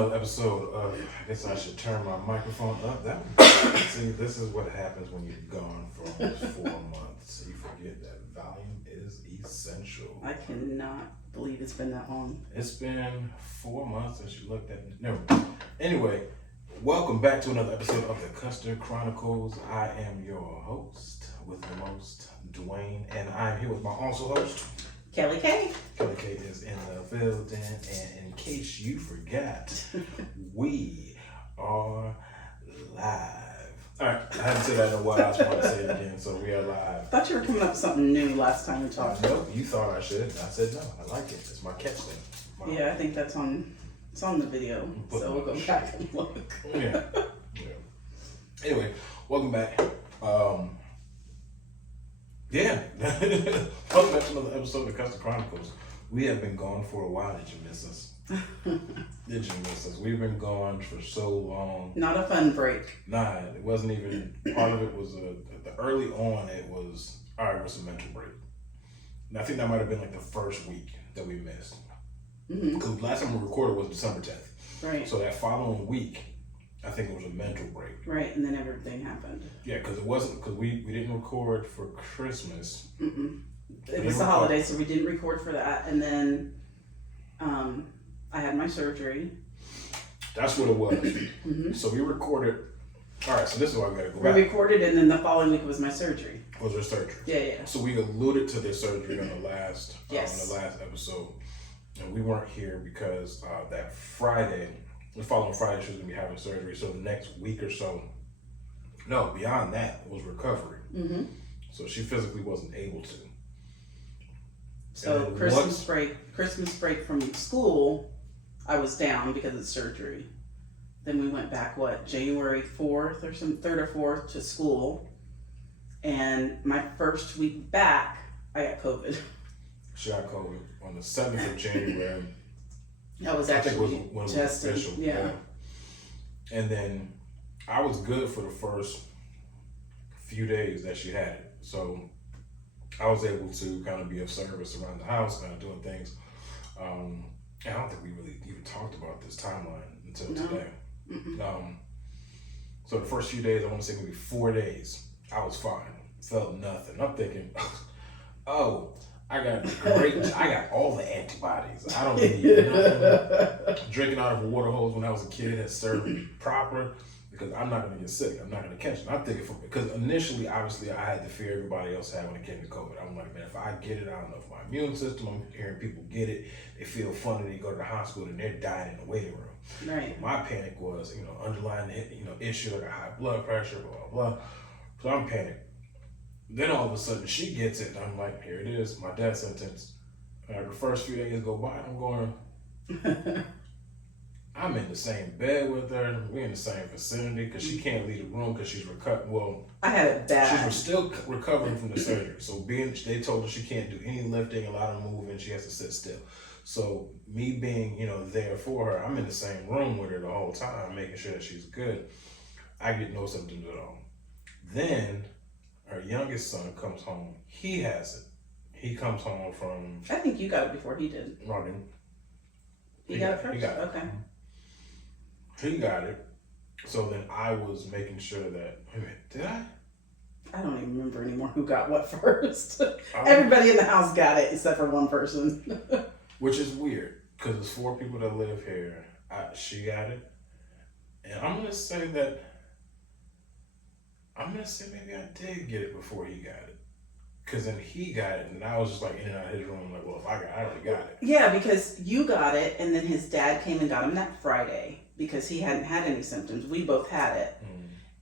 another episode of, I guess I should turn my microphone up. See, this is what happens when you've gone for almost 4 months. You forget that volume is essential. I cannot believe it's been that long. It's been 4 months since you looked at me. No. Anyway, welcome back to another episode of the Custer Chronicles. I am your host with the most, Dwayne, and I'm here with my also host, Kelly K. Kelly K is in the building, and in case you forgot, we are live. All right, I haven't said that in a while. I just want to say it again. So we are live. I thought you were coming up with something new last time we talked. Nope, you thought I should. I said no. I like it. It's my catch thing. Yeah, I think that's on. It's on the video, so we'll go back and look. Yeah. Anyway, welcome back. Welcome back to another episode of Custer Chronicles. We have been gone for a while. Did you miss us? Did you miss us? We've been gone for so long. Not a fun break. Nah, it wasn't even, part of it was, early on it was, all right, it was a mental break. And I think that might have been like the first week that we missed. Because last time we recorded was December 10th. Right. So that following week, I think it was a mental break. Right, and then everything happened. Yeah, because it wasn't, because we didn't record for Christmas. It was the holiday, so we didn't record for that. And then I had my surgery. That's what it was. So we recorded. All right, so this is why we got to go back. We recorded, and then the following week was my surgery. Was her surgery? Yeah. So we alluded to the surgery on the last Yes. episode, and we weren't here because that Friday, the following Friday, she was gonna be having surgery. So the next week or so, no, beyond that was recovery. So she physically wasn't able to. So Christmas break from school, I was down because of surgery. Then we went back, January 4th or 3rd or 4th to school. And my first week back, I got COVID. She got COVID on the 7th of January. That was I think actually when it was tested. official. Yeah. And then I was good for the first few days that she had it. So I was able to kind of be of service around the house, kind of doing things. And I don't think we really even talked about this timeline until today. So the first few days, I want to say maybe 4 days, I was fine. Felt nothing. I'm thinking, oh, I got all the antibodies. I don't need nothing. Drinking out of a water hose when I was a kid has served me proper because I'm not going to get sick. I'm not going to catch it. I'm thinking, because initially, obviously, I had the fear everybody else had when it came to COVID. I'm like, man, if I get it, I don't know if my immune system, I'm hearing people get it, they feel funny, they go to the hospital and they're dying in the waiting room. Right. My panic was, underlying, issue like a high blood pressure, blah, blah, blah. So I'm panicked. Then all of a sudden she gets it, and I'm like, here it is, my death sentence. And the first few days go by, I'm going, I'm in the same bed with her, we're in the same vicinity, because she can't leave the room because she's recovering. Well, I had it bad. she's still recovering from the surgery. So they told her she can't do any lifting, a lot of moving, she has to sit still. So me being, there for her, I'm in the same room with her the whole time, making sure that she's good. I get no symptoms at all. Then her youngest son comes home. He has it. He comes home from... I think you got it before he did. Running. He got it first? He got it. Okay. He got it. So then I was making sure that... Wait a minute, did I? I don't even remember anymore who got what first. Everybody in the house got it except for one person. Which is weird, because there's 4 people that live here. She got it. And I'm going to say maybe I did get it before he got it. Because then he got it, and I was just like in and out of his room, like, well, if I already got it. Yeah, because you got it, and then his dad came and got him that Friday because he hadn't had any symptoms. We both had it.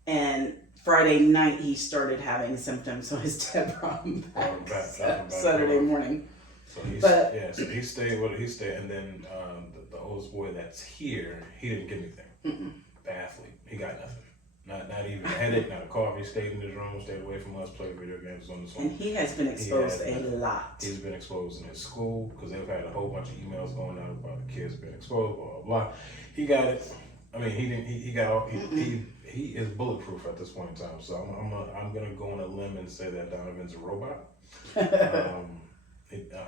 And Friday night he started having symptoms, so his dad brought him back Saturday morning. So he stayed, and then the oldest boy that's here, he didn't get anything. Athlete, he got nothing. Not even a headache, not a cough. He stayed in his room, stayed away from us, played video games on his phone. And he has been exposed a lot. He's been exposed in his school because they've had a whole bunch of emails going out about the kids being exposed, blah, blah, blah. He got it. I mean, he got all, he is bulletproof at this point in time. So I'm gonna go on a limb and say that Donovan's a robot. I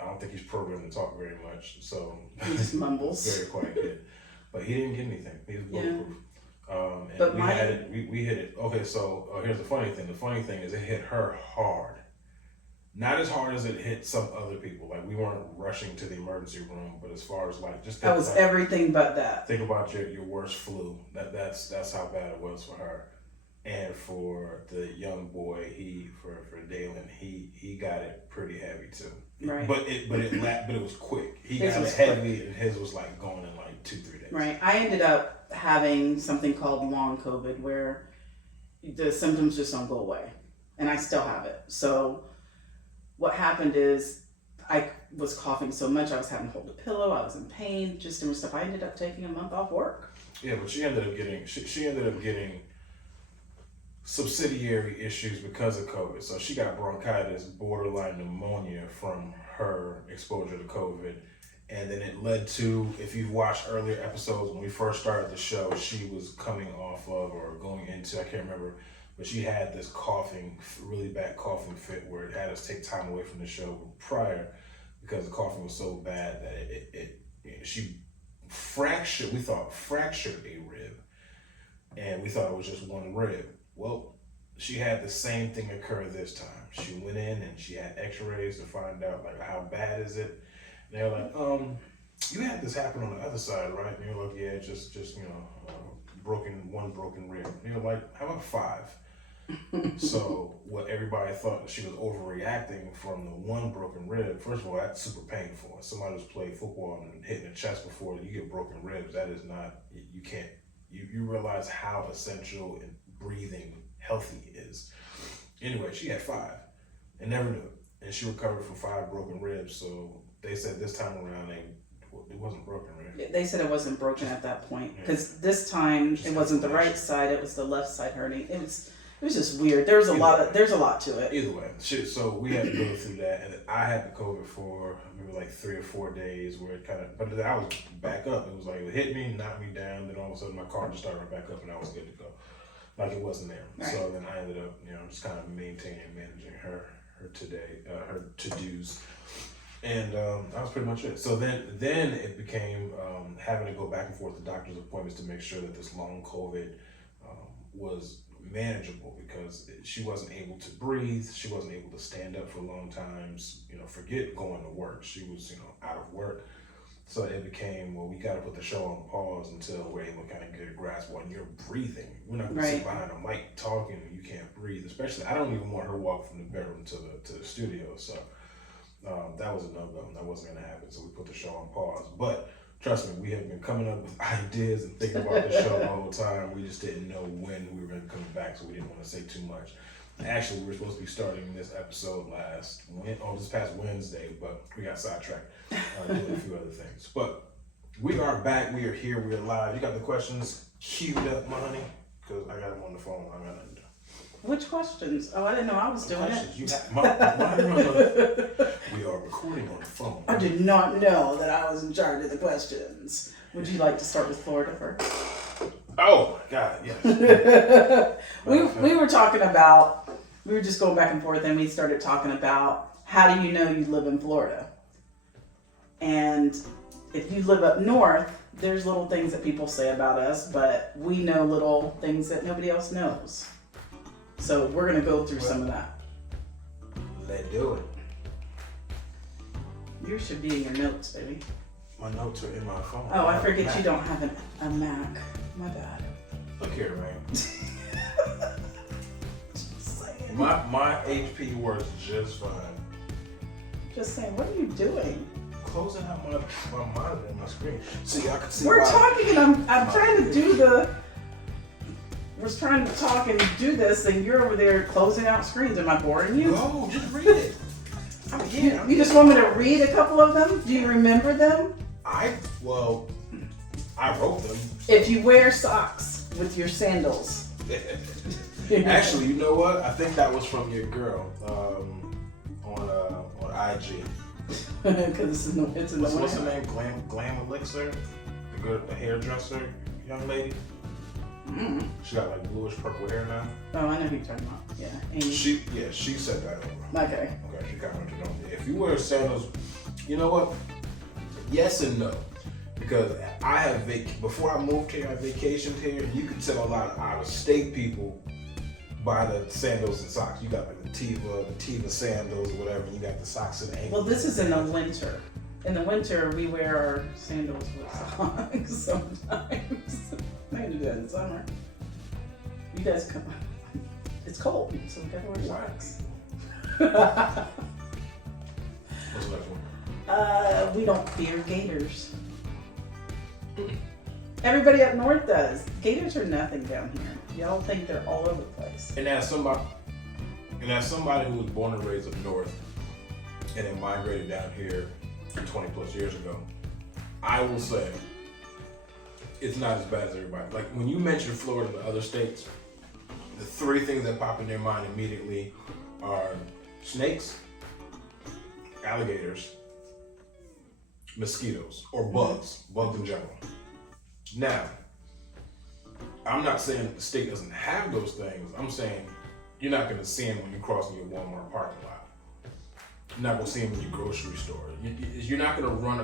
don't think he's programmed to talk very much, so he just mumbles. Very quiet kid. but he didn't get anything. He was bulletproof. And but we had it. We hit it. Okay, so here's the funny thing. The funny thing is it hit her hard. Not as hard as it hit some other people. Like, we weren't rushing to the emergency room, but as far as like just that was about, everything but that. Think about your worst flu. That's how bad it was for her. And for the young boy, for Dalen, he got it pretty heavy too. Right. But it was quick. He got it heavy, and his was like going in like 2-3 days. Right. I ended up having something called long COVID, where the symptoms just don't go away, and I still have it. So what happened is I was coughing so much I was having to hold a pillow. I was in pain, just doing stuff. I ended up taking a month off work. Yeah, but she ended up getting subsidiary issues because of COVID. So she got bronchitis, borderline pneumonia from her exposure to COVID. And then it led to, if you've watched earlier episodes, when we first started the show, she was coming off of or going into, I can't remember, but she had this really bad coughing fit where it had us take time away from the show prior because the coughing was so bad that she fractured a rib. And we thought it was just one rib. Well, she had the same thing occur this time. She went in and she had x-rays to find out like how bad is it. And they were like, you had this happen on the other side, right? And you're like, yeah, just one broken rib. And you're like, how about 5? So what everybody thought that she was overreacting from the one broken rib. First of all, that's super painful. Somebody who's played football and hit in the chest before, you get broken ribs. That is not, you can't, you realize how essential and breathing healthy is. Anyway, she had 5 and never knew it. And she recovered from 5 broken ribs. So they said this time around, it wasn't broken, right? They said it wasn't broken at that point because this time it wasn't the right side; it was the left side hurting. It was just weird. There's a lot to it. Either way, so we had to go through that, and I had the COVID for maybe like 3 or 4 days, where it kind of, but then I was back up. It was like it hit me, knocked me down, then all of a sudden my car just started right back up, and I was good to go, like it wasn't there. Right. So then I ended up, just kind of maintaining and managing her to-dos. And that was pretty much it. So then it became having to go back and forth to doctor's appointments to make sure that this long COVID was manageable, because she wasn't able to breathe. She wasn't able to stand up for long times. Forget going to work. She was out of work. So it became, well, we got to put the show on pause until we're able to kind of get a grasp on you're breathing. We're not going to sit behind a mic talking and you can't breathe. Especially, I don't even want her to walk from the bedroom to the studio. So that was a no-go. That wasn't going to happen. So we put the show on pause. But trust me, we have been coming up with ideas and thinking about the show the whole time. We just didn't know when we were going to come back, so we didn't want to say too much. Actually, we were supposed to be starting this episode this past Wednesday, but we got sidetracked doing a few other things. But we are back. We are here. We are live. You got the questions queued up, my honey? Because I got them on the phone. I got nothing to do. Which questions? Oh, I didn't know I was doing it. We are recording on the phone. I did not know that I was in charge of the questions. Would you like to start with Florida first? Oh, God, yes. we were talking about, we were just going back and forth, and we started talking about how do you know you live in Florida? And if you live up north, there's little things that people say about us, but we know little things that nobody else knows. So we're going to go through some of that. Let's do it. You should be in your notes, baby. My notes are in my phone. Oh, I forget you don't have a Mac. My bad. Look here, man. my HP works just fine. Just saying, what are you doing? Closing out my monitor and my screen. So y'all can see. We're talking and I'm trying to do we're trying to talk and do this, and you're over there closing out screens. Am I boring you? No, just read it. I'm here. You just want me to read a couple of them? Do you remember them? I wrote them. If you wear socks with your sandals. Actually, you know what? I think that was from your girl on IG. Because it's in the What's her name? Glam Elixir? The hairdresser young lady? Mm-hmm. She got like bluish purple hair now. Oh, I know who you're talking about. Yeah, Amy. She said that over. Okay, she commented on it. If you wear sandals, you know what? Yes and no. because before I moved here, I vacationed here, and you could tell a lot of out-of-state people by the sandals and socks. You got like the Tiva sandals or whatever, and you got the socks and the ankle. Well, this is in the winter. In the winter, we wear our sandals with socks sometimes. I can do that in summer. You guys come. It's cold, so we gotta wear socks. What's the next one? We don't fear gators. Everybody up north does. Gators are nothing down here. Y'all think they're all over the place. And as somebody who was born and raised up north and then migrated down here 20 plus years ago, I will say it's not as bad as everybody. Like when you mention Florida and other states, the three things that pop in their mind immediately are snakes, alligators, mosquitoes, or bugs in general. Now, I'm not saying that the state doesn't have those things. I'm saying you're not going to see them when you're crossing your Walmart parking lot. You're not going to see them in your grocery store. You're not going to run.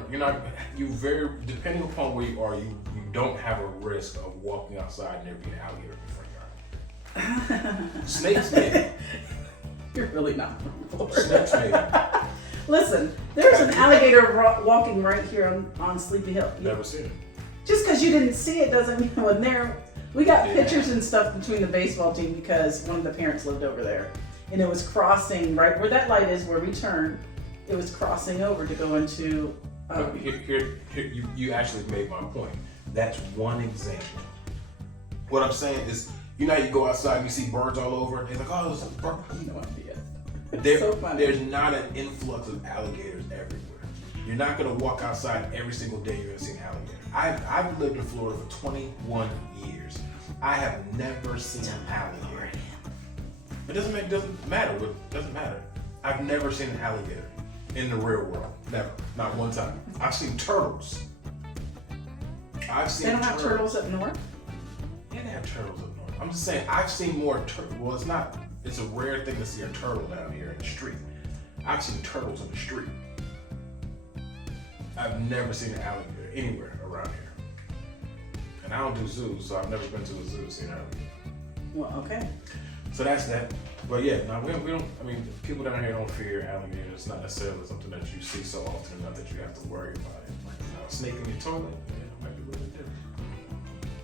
Depending upon where you are, you don't have a risk of walking outside and there being an alligator in your front yard. Snakes, maybe. You're really not from Florida. Snakes, maybe. Listen, there's an alligator walking right here on Sleepy Hill. Never seen it. Just because you didn't see it doesn't mean when there. We got pictures and stuff between the baseball team because one of the parents lived over there, and it was crossing right where that light is where we turn. It was crossing over to go into. Here, you actually made my point. That's one example. What I'm saying is, you go outside and you see birds all over. They're like, oh, there's a bird. No idea. So there's not an influx of alligators everywhere. You're not going to walk outside every single day you're going to see an alligator. I've lived in Florida for 21 years. I have never seen an alligator. It doesn't matter. It doesn't matter. I've never seen an alligator in the real world. Never. Not one time. I've seen turtles. They don't have turtles up north? Yeah, they have turtles up north. I'm just saying, I've seen more turtles. Well, it's a rare thing to see a turtle down here in the street. I've seen turtles in the street. I've never seen an alligator anywhere around here. And I don't do zoos, so I've never been to a zoo to see an alligator. Well, okay. So that's that. But yeah, no, we don't, people down here don't fear alligators. It's not necessarily something that you see so often enough that you have to worry about it. Like, a snake in your toilet, it might be a little bit different.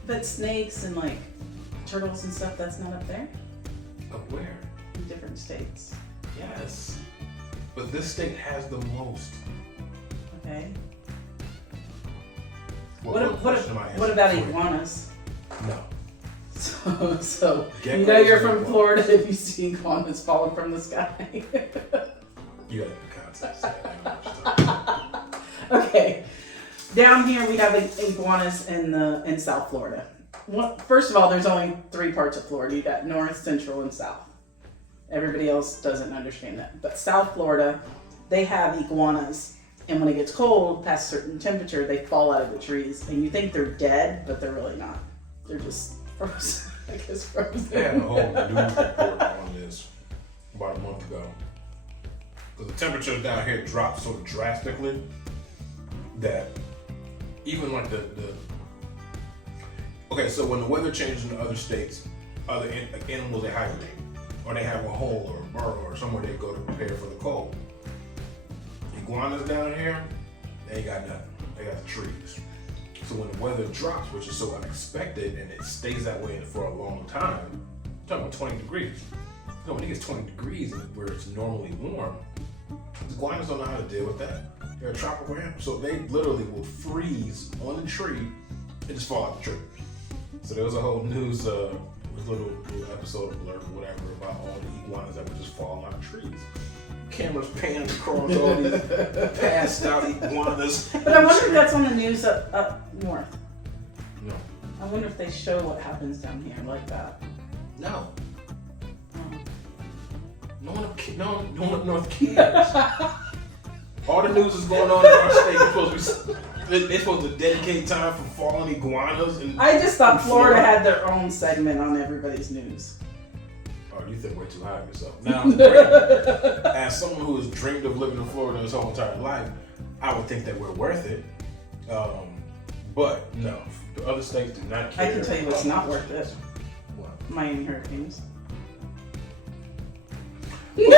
But snakes and like turtles and stuff, that's not up there? Up where? In different states. Yes. But this state has the most. Okay. What about iguanas? No. So Geckos you're from Florida if you see iguanas falling from the sky. You got the context. Okay. Down here we have iguanas in South Florida. First of all, there's only 3 parts of Florida. You got North, Central, and South. Everybody else doesn't understand that. But South Florida, they have iguanas. And when it gets cold, past a certain temperature, they fall out of the trees. And you think they're dead, but they're really not. They're just frozen. I guess frozen. They had a whole news report on this about a month ago. Because the temperature down here dropped so drastically that even like okay, so when the weather changes in other states, other animals, they hibernate. Or they have a hole or a burrow or somewhere they go to prepare for the cold. Iguanas down here, they ain't got nothing. They got the trees. So when the weather drops, which is so unexpected, and it stays that way for a long time, I'm talking about 20 degrees. No, when it gets 20 degrees where it's normally warm, iguanas don't know how to deal with that. They're a tropical animal, so they literally will freeze on the tree and just fall out the tree. So there was a whole news little episode alert or whatever about all the iguanas that were just falling out of trees. Cameras panning across all these passed out iguanas. But I wonder if that's on the news up north. No. I wonder if they show what happens down here like that. No. Oh. No one up north cares. All the news is going on in our state. They're supposed to dedicate time for falling iguanas. I just thought Florida had their own segment on everybody's news. Oh, you think way too high of yourself. Now, as someone who has dreamed of living in Florida his whole entire life, I would think that we're worth it. But no, the other states do not care. I can tell you what's not worth it. What? Miami Hurricanes. Thank you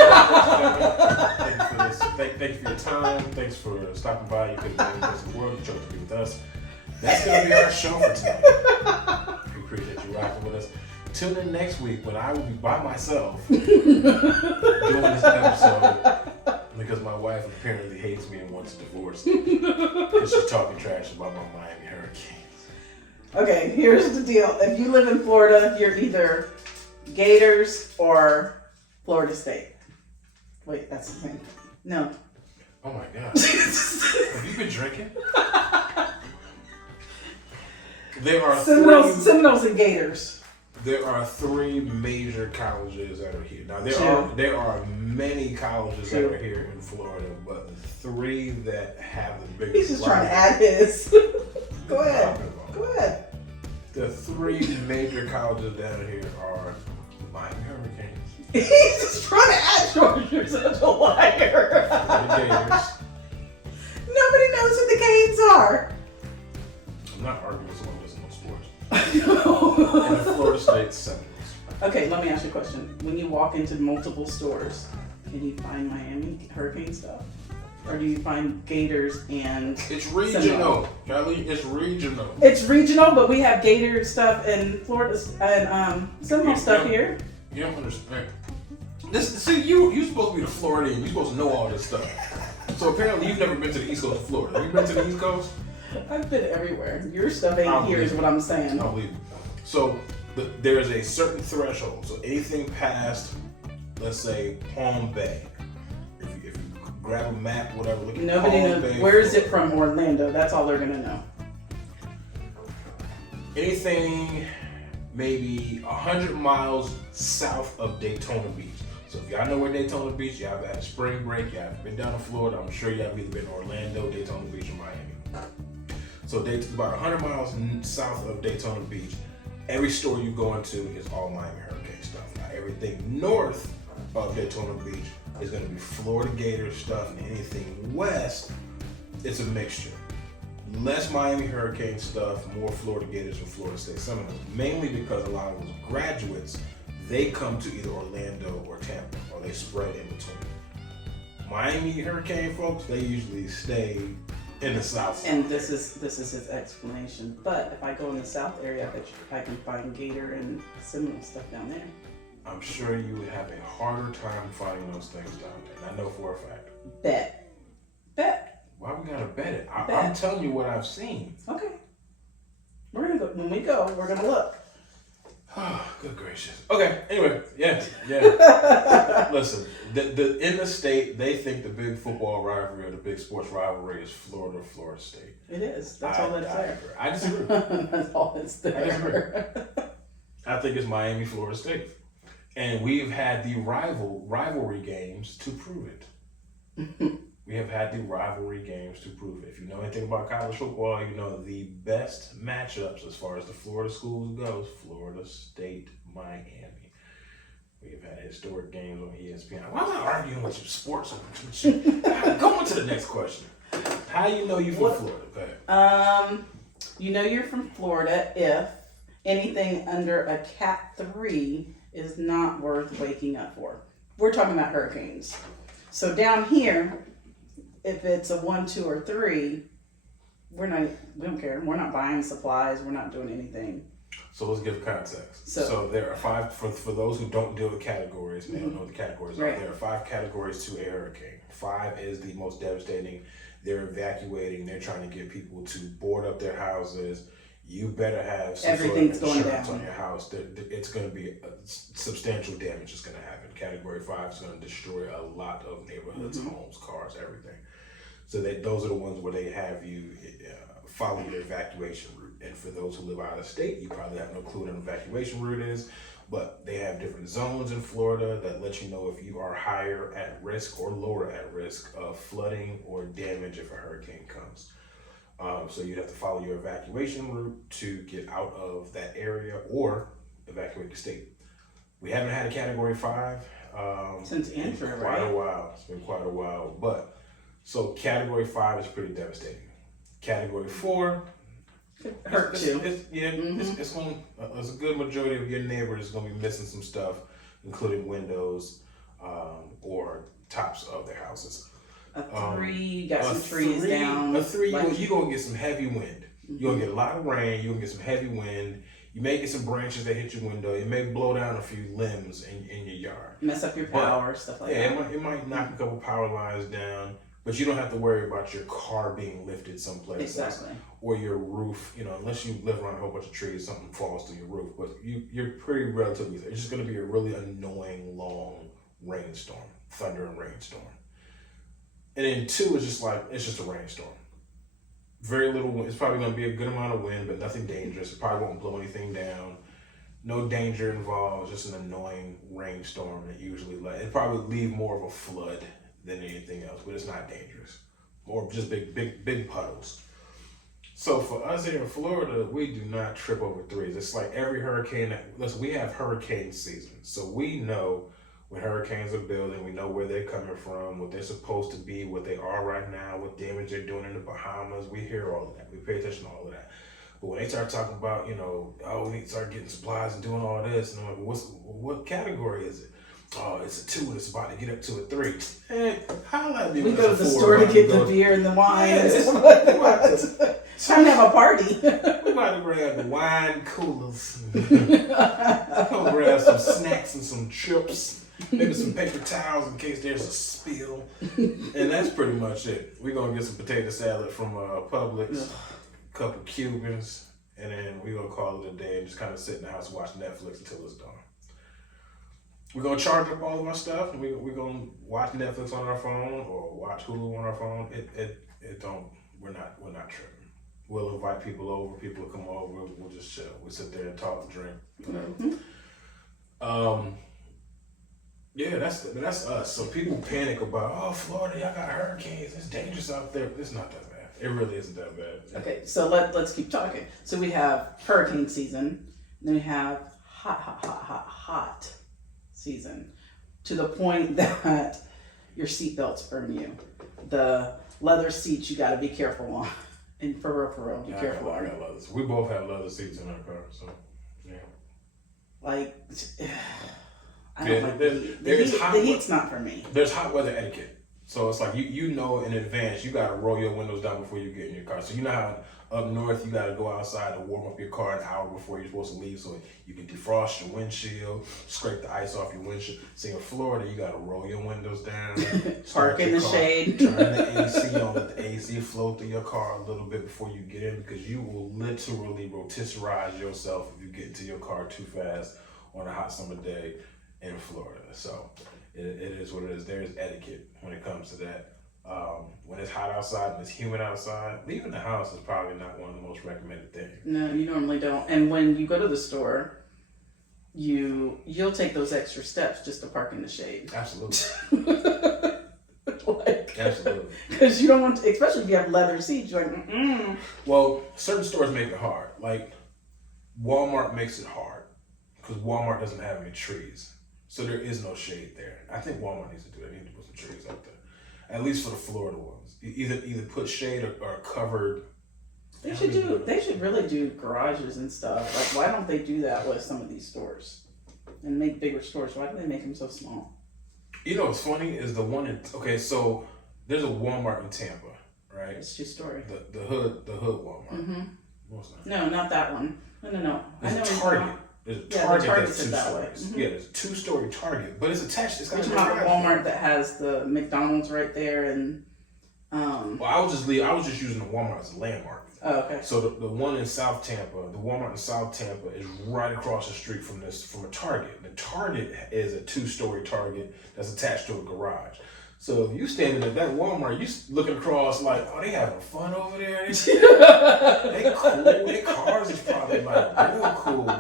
for this. Thank you for your time. Thanks for stopping by. You could have been in the world. You chose to be with us. That's going to be our show for tonight. We appreciate you rocking with us. Tune in next week when I will be by myself doing this episode because my wife apparently hates me and wants a divorce because she's talking trash about my Miami Hurricanes. Okay, here's the deal. If you live in Florida, you're either Gators or Florida State. Wait, that's the thing. No. Oh my God. Have you been drinking? There are Seminoles and Gators. There are 3 major colleges that are here. Now there are many colleges that are here in Florida, but the 3 that have the biggest. He's just trying to add his. Go ahead. Go ahead. The 3 major colleges down here are the Miami Hurricanes. He's just trying to add George. You're such a liar. The Gators. Nobody knows who the Canes are. I'm not arguing with someone who doesn't know sports. And the Florida State Seminoles. Okay, let me ask you a question. When you walk into multiple stores, can you find Miami Hurricane stuff? Or do you find Gators and It's regional, Kelly. It's regional. It's regional, but we have Gator stuff in Florida and Seminole stuff here. You don't understand. See, you supposed to be the Floridian. You're supposed to know all this stuff. So apparently you've never been to the East Coast of Florida. Have you been to the East Coast? I've been everywhere. Your stuff ain't here is what I'm saying. I believe it. So there's a certain threshold. So anything past, let's say, Palm Bay. If you grab a map, whatever, look at Nobody Palm knows. Bay. Where is it from? Orlando. That's all they're going to know. Anything maybe 100 miles south of Daytona Beach. So if y'all know where Daytona Beach, y'all have had a spring break, y'all have been down to Florida, I'm sure y'all have either been to Orlando, Daytona Beach, or Miami. So about 100 miles south of Daytona Beach, every store you go into is all Miami Hurricane stuff. Now everything north of Daytona Beach is going to be Florida Gator stuff, and anything west, it's a mixture. Less Miami Hurricane stuff, more Florida Gators and Florida State Seminoles. Mainly because a lot of those graduates, they come to either Orlando or Tampa, or they spread in between. Miami Hurricane folks, they usually stay in the south side. And this is his explanation. But if I go in the south area, I bet you I can find Gator and Seminole stuff down there. I'm sure you would have a harder time finding those things down there. And I know for a fact. Bet. Why we gotta bet it? Bet. I'm telling you what I've seen. Okay. We're gonna go. When we go, we're gonna look. Oh, good gracious. Okay. Anyway, yeah. Listen, in the state, they think the big football rivalry or the big sports rivalry is Florida State. It is. That's all that's there. I disagree. That's all that's there. I disagree. I think it's Miami, Florida State, and we've had the rivalry games to prove it. We have had the rivalry games to prove it. If you know anything about college football, you know the best matchups as far as the Florida schools goes, Florida State, Miami. We have had historic games on ESPN. Why am I arguing with you sports? Go on to the next question. How do you know you're from Florida? Go ahead. You know you're from Florida if anything under a Cat 3 is not worth waking up for. We're talking about hurricanes. So down here, if it's a 1, 2, or 3, we don't care. We're not buying supplies. We're not doing anything. So let's give context. So there are 5, for those who don't deal with categories, they don't know what the categories are. Right. There are 5 categories to a hurricane. 5 is the most devastating. They're evacuating. They're trying to get people to board up their houses. You better have some Everything's sort of insurance going on your house. It's going to be substantial damage is going to happen. Category 5 is going to destroy a lot of neighborhoods, homes, cars, everything. So those are the ones where they have you follow your evacuation route. And for those who live out of state, you probably have no clue what an evacuation route is. But they have different zones in Florida that let you know if you are higher at risk or lower at risk of flooding or damage if a hurricane comes. So you have to follow your evacuation route to get out of that area or evacuate the state. We haven't had a Category 5 Since Andrew, in quite a while. It's been quite a while. But so Category 5 is pretty devastating. Category 4, hurt too. It's a good majority of your neighbors is going to be missing some stuff, including windows or tops of their houses. A 3, got some trees down. A 3, you're going to get some heavy wind. You're going to get a lot of rain. You're going to get some heavy wind. You may get some branches that hit your window. It may blow down a few limbs in your yard. Mess up your power, stuff like that. Yeah, it might knock a couple power lines down, but you don't have to worry about your car being lifted someplace. Exactly. Or your roof, unless you live around a whole bunch of trees, something falls through your roof. But you're pretty relatively safe. It's just going to be a really annoying, long rainstorm, thunder and rainstorm. And then 2 is it's just a rainstorm. Very little wind. It's probably going to be a good amount of wind, but nothing dangerous. It probably won't blow anything down. No danger involved. Just an annoying rainstorm that usually it probably leave more of a flood than anything else, but it's not dangerous. Or just big puddles. So for us here in Florida, we do not trip over 3s. It's like every hurricane. Listen, we have hurricane season, so we know when hurricanes are building, we know where they're coming from, what they're supposed to be, what they are right now, what damage they're doing in the Bahamas. We hear all of that. We pay attention to all of that. But when they start talking about, we need to start getting supplies and doing all this, and I'm like, what category is it? Oh, it's a 2 and it's about to get up to a 3. Hey, holla at me. We go to the store to get the beer and the wine. Time to have a party. We're about to grab the wine coolers. Go grab some snacks and some chips. Maybe some paper towels in case there's a spill. And that's pretty much it. We're going to get some potato salad from Publix, a couple Cubans, and then we're going to call it a day and just kind of sit in the house and watch Netflix until it's done. We're going to charge up all of our stuff, and we're going to watch Netflix on our phone or watch Hulu on our phone. We're not tripping. We'll invite people over. People will come over. We'll just chill. We'll sit there and talk and drink, whatever. Mm-hmm. Yeah, that's us. So people panic about, Florida, y'all got hurricanes. It's dangerous out there. It's not that bad. It really isn't that bad. Okay, so let's keep talking. So we have hurricane season, then we have hot season, to the point that your seatbelts burn you. The leather seats you got to be careful on. And for real, be careful. I got leather. We both have leather seats in our car, so yeah. Like, I don't like the heat's not for me. There's hot weather etiquette. So it's like you know in advance you gotta roll your windows down before you get in your car. So you know how up north you gotta go outside to warm up your car an hour before you're supposed to leave so you can defrost your windshield, scrape the ice off your windshield. See, in Florida you gotta roll your windows down, park in the shade, turn the AC on, let the AC flow through your car a little bit before you get in, because you will literally rotisserize yourself if you get into your car too fast on a hot summer day in Florida. So it is what it is. There is etiquette when it comes to that. When it's hot outside and it's humid outside, leaving the house is probably not one of the most recommended things. No, you normally don't. And when you go to the store, you'll take those extra steps just to park in the shade. Absolutely. Absolutely. Because you don't want to, especially if you have leather seats, you're like, Well, certain stores make it hard. Like Walmart makes it hard because Walmart doesn't have any trees. So there is no shade there. I think Walmart needs to do that. They need to put some trees out there. At least for the Florida ones. Either put shade or covered. They should really do garages and stuff. Like, why don't they do that with some of these stores? And make bigger stores. Why do they make them so small? You know what's funny is the one in, so there's a Walmart in Tampa, right? It's 2-story. The hood Walmart. Mm-hmm. What's that? No, not that one. No. There's a Target. There's a Target that's 2 stories. Mm-hmm. Yeah, there's a 2-story Target, but it's attached. It's got a Walmart that has the McDonald's right there, and Well, I was just using the Walmart as a landmark. Oh, okay. So the one in South Tampa, the Walmart in South Tampa is right across the street from a Target. The Target is a 2-story Target that's attached to a garage. So you standing at that Walmart, you looking across like, they having fun over there. They cool. Their cars is probably like real cool.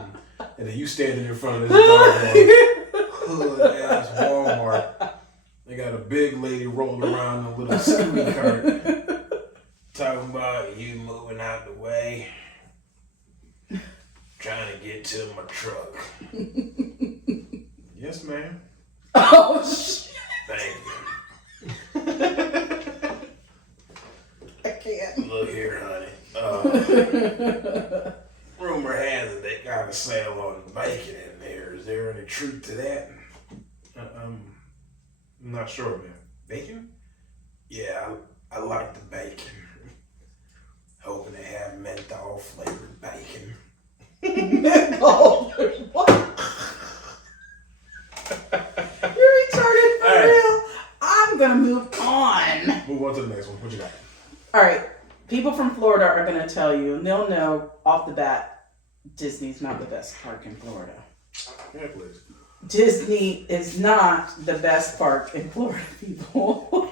And then you standing in front of this hood ass Walmart. They got a big lady rolling around in a little scooter cart, talking about you moving out the way, trying to get to my truck. Yes, ma'am. Oh shit! Thank you. I can't. Look here, honey. Rumor has it they got a sale on bacon in there. Is there any truth to that? I'm not sure, man. Bacon? Yeah, I like the bacon. Hoping they have menthol flavored bacon. Menthol? What? You're retarded for real. I'm gonna move on. Move on to the next one. What you got? All right. People from Florida are gonna tell you, and they'll know off the bat, Disney's not the best park in Florida. Yeah, please. Disney is not the best park in Florida, people.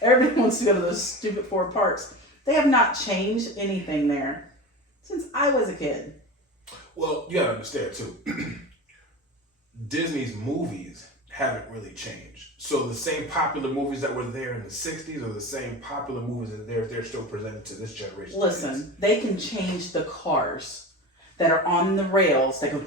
Everybody wants to go to those stupid 4 parks. They have not changed anything there since I was a kid. Well, you gotta understand too. Disney's movies haven't really changed. So the same popular movies that were there in the 60s are the same popular movies that they're still presented to this generation. Listen, they can change the cars that are on the rails that go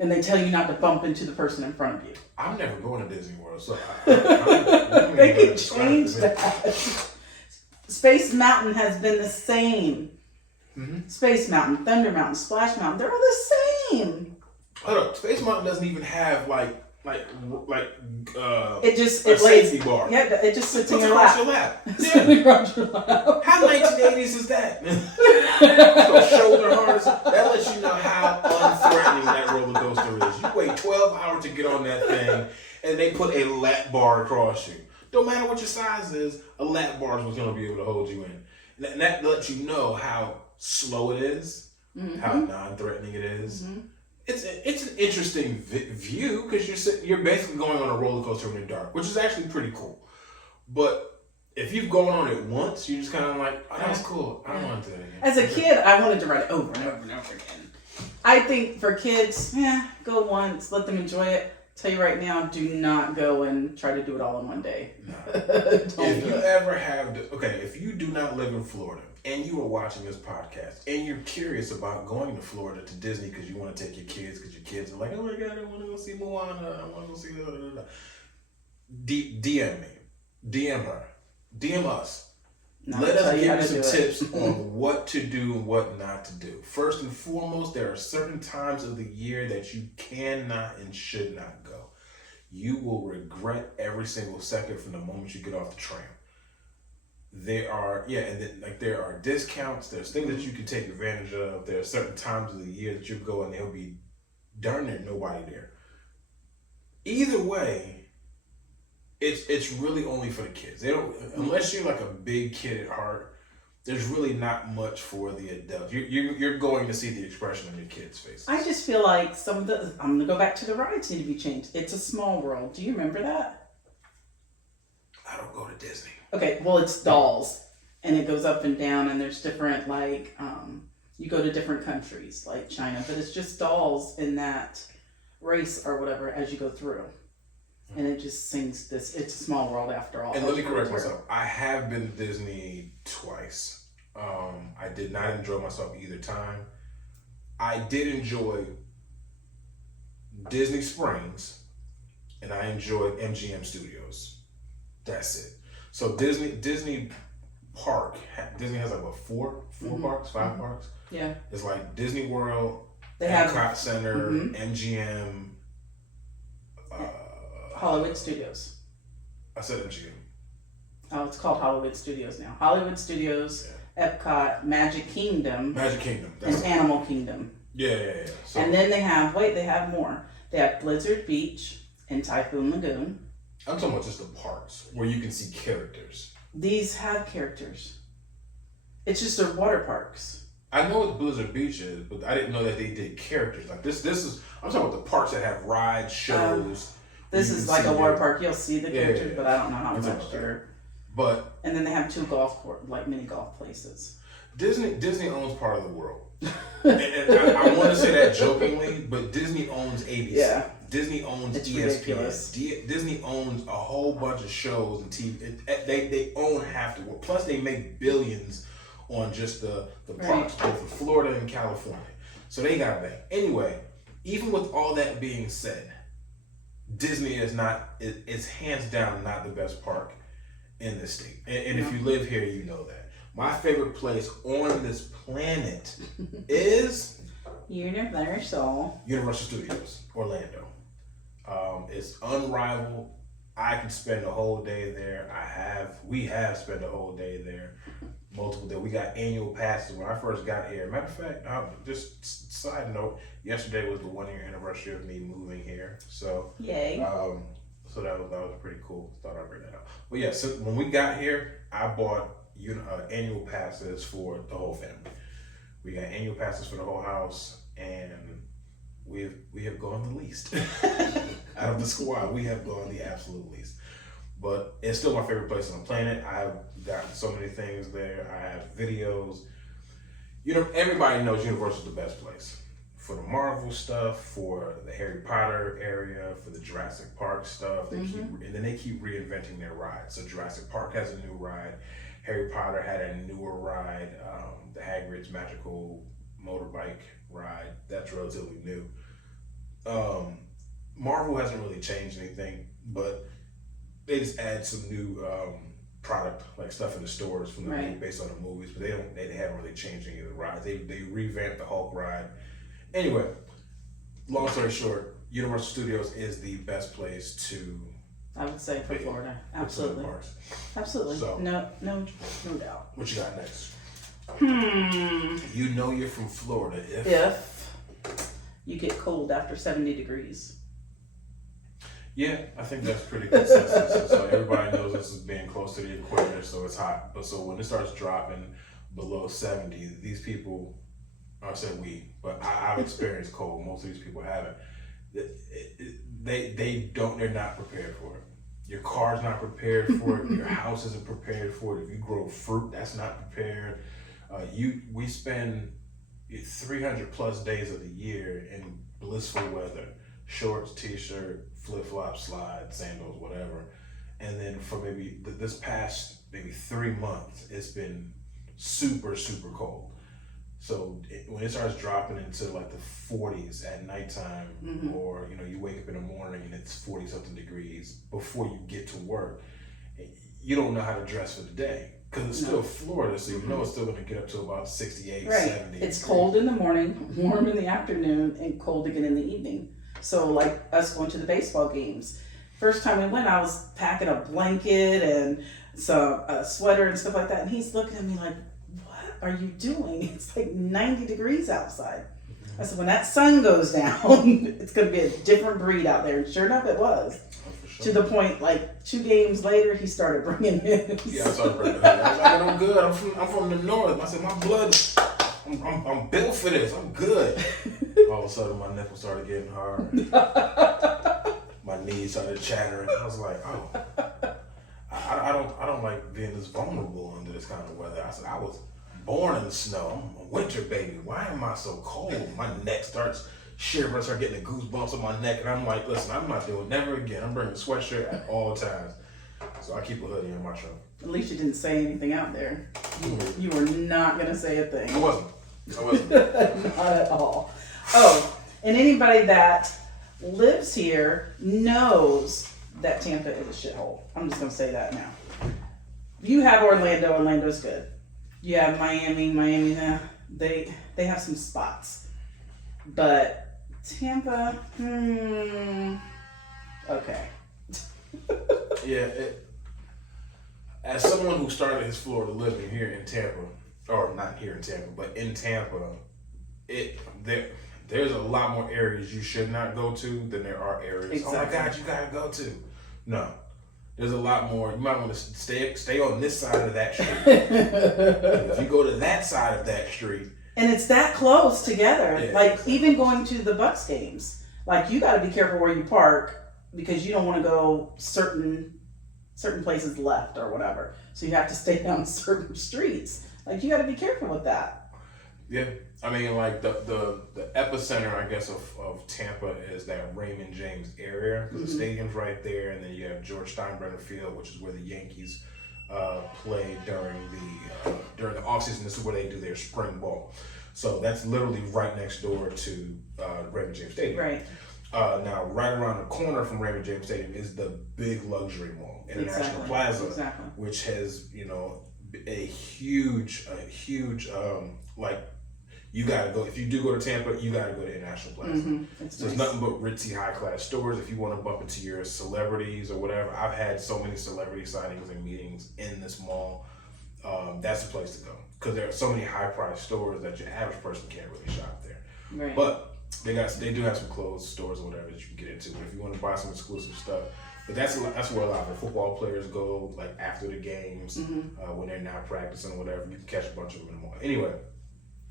and they tell you not to bump into the person in front of you. I'm never going to Disney World, so they can change that. Space Mountain has been the same. Mm-hmm. Space Mountain, Thunder Mountain, Splash Mountain, they're all the same. Hold up, Space Mountain doesn't even have it just a safety bar. Yeah, it just sits in your lap. Yeah. How 1980s is that? So shoulder harness. That lets you know how unthreatening that roller coaster is. You wait 12 hours to get on that thing, and they put a lap bar across you. Don't matter what your size is, a lap bar is what's going to be able to hold you in. And that lets you know how slow it is, how non-threatening it is. Mm-hmm. It's an interesting view because you're basically going on a roller coaster in the dark, which is actually pretty cool. But if you've gone on it once, you're just kind of like, oh, that was cool. I don't want to do that again. As a kid, I wanted to ride it over and over and over again. I think for kids, go once, let them enjoy it. Tell you right now, do not go and try to do it all in one day. No. If you ever have, if you do not live in Florida and you are watching this podcast and you're curious about going to Florida to Disney because you want to take your kids because your kids are like, oh my God, I want to go see Moana, I want to go see DM me, DM her, DM us. Let us give you some tips on what to do and what not to do. First and foremost, there are certain times of the year that you cannot and should not go. You will regret every single second from the moment you get off the tram. There are discounts. There's things that you can take advantage of. There are certain times of the year that you go and there'll be darn near nobody there. Either way, it's really only for the kids. They don't, unless you're like a big kid at heart, there's really not much for the adults. You're going to see the expression on your kids' faces. I just feel like I'm going to go back to the rides need to be changed. It's a Small World. Do you remember that? I don't go to Disney. Okay, well, it's dolls. And it goes up and down, and there's different, you go to different countries, like China, but it's just dolls in that race or whatever as you go through. And it just sings this, it's a small world after all. And let me correct myself. I have been to Disney twice. I did not enjoy myself either time. I did enjoy Disney Springs, and I enjoyed MGM Studios. That's it. So Disney Park, Disney has like what, four parks, 5 parks? Yeah. It's like Disney World, Epcot Epcot Center, MGM, Hollywood Studios. I said MGM. Oh, it's called Hollywood Studios now. Hollywood Studios, Epcot, Magic Kingdom. That's and Animal Kingdom. Yeah. So, and then they have more. They have Blizzard Beach and Typhoon Lagoon. I'm talking about just the parks where you can see characters. These have characters. It's just their water parks. I know what Blizzard Beach is, but I didn't know that they did characters. Like this is, I'm talking about the parks that have rides, shows. This is like a water park. You'll see the characters, but I don't know how much you're. But and then they have 2 golf course, like mini golf places. Disney owns part of the world, and I want to say that jokingly, but Disney owns ABC. Yeah. Disney owns ESPN. Disney owns a whole bunch of shows and TV. They own half the world. Plus, they make billions on just the parks, both in Florida and California. So they got bank. Anyway, even with all that being said, Disney is hands down not the best park in the state. And if you live here, you know that. My favorite place on this planet is Universal Studios, Orlando. It's unrivaled. I can spend a whole day there. We have spent a whole day there. Multiple days. We got annual passes when I first got here. Matter of fact, just side note, yesterday was the 1-year anniversary of me moving here. So yay. So that was pretty cool. Thought I'd bring that up. But yeah, so when we got here, I bought annual passes for the whole family. We got annual passes for the whole house, and we have gone the least out of the squad. We have gone the absolute least. But it's still my favorite place on the planet. I've gotten so many things there. I have videos. Everybody knows Universal's the best place for the Marvel stuff, for the Harry Potter area, for the Jurassic Park stuff. And then they keep reinventing their rides. So Jurassic Park has a new ride. Harry Potter had a newer ride, the Hagrid's Magical Motorbike ride. That's relatively new. Marvel hasn't really changed anything, but they just add some new product, like stuff in the stores from the movie, based on the movies, but they haven't really changed any of the rides. They revamped the Hulk ride. Anyway, long story short, Universal Studios is the best place to, I would say, for Florida. Absolutely. Absolutely. So, no doubt. What you got next? You know you're from Florida if you get cold after 70 degrees. Yeah, I think that's pretty consensus. So everybody knows this is being close to the equator, so it's hot. But so when it starts dropping below 70, these people, I said we, but I've experienced cold. Most of these people haven't. They're not prepared for it. Your car's not prepared for it. Your house isn't prepared for it. If you grow fruit, that's not prepared. We spend 300 plus days of the year in blissful weather. Shorts, t-shirt, flip-flops, slides, sandals, whatever. And then for maybe this past 3 months, it's been super, super cold. So when it starts dropping into like the 40s at nighttime, or you wake up in the morning and it's 40 something degrees before you get to work, you don't know how to dress for the day. Because it's still Florida, so you know it's still going to get up to about 68, 70. It's cold in the morning, warm in the afternoon, and cold again in the evening. So like us going to the baseball games. First time we went, I was packing a blanket and a sweater and stuff like that. And he's looking at me like, what are you doing? It's like 90 degrees outside. I said, when that sun goes down, it's going to be a different breed out there. And sure enough, it was. To the point, like 2 games later, he started bringing his. Yeah, I started bringing his. I was like, I'm good. I'm from the north. I said, my blood, I'm built for this. I'm good. All of a sudden, my nipples started getting hard. My knees started chattering. I was like, oh, I don't like being this vulnerable under this kind of weather. I said, I was born in the snow. I'm a winter baby. Why am I so cold? My neck starts shivering. I start getting the goosebumps on my neck, and I'm like, listen, I'm not doing it. Never again. I'm bringing a sweatshirt at all times. So I keep a hoodie in my truck. At least you didn't say anything out there. You were not going to say a thing. I wasn't. Not at all. Oh, and anybody that lives here knows that Tampa is a shithole. I'm just going to say that now. You have Orlando. Orlando's good. You have Miami. They have some spots. But Tampa, okay. Yeah, as someone who started his Florida living here in Tampa, or not here in Tampa, but in Tampa, there's a lot more areas you should not go to than there are areas. Exactly. Oh my God, you gotta go to. No, there's a lot more. You might want to stay on this side of that street. If you go to that side of that street. And it's that close together. Yeah, like even going to the Bucks games, like you got to be careful where you park because you don't want to go certain places left or whatever. So you have to stay down certain streets. Like you got to be careful with that. Yeah, I mean, like the epicenter, I guess, of Tampa is that Raymond James area because the stadium's right there, and then you have George Steinbrenner Field, which is where the Yankees play during the offseason. This is where they do their spring ball. So that's literally right next door to Raymond James Stadium. Right. Now, right around the corner from Raymond James Stadium is the big luxury mall, International Plaza, which has a huge like you gotta go if you do go to Tampa, you gotta go to International Plaza. So it's nothing but ritzy high class stores. If you want to bump into your celebrities or whatever, I've had so many celebrity signings and meetings in this mall. That's the place to go because there are so many high priced stores that your average person can't really shop there. Right. But they do have some clothes stores or whatever that you can get into. But if you want to buy some exclusive stuff, but that's where a lot of the football players go, like after the games, when they're not practicing or whatever. You can catch a bunch of them in the mall. Anyway.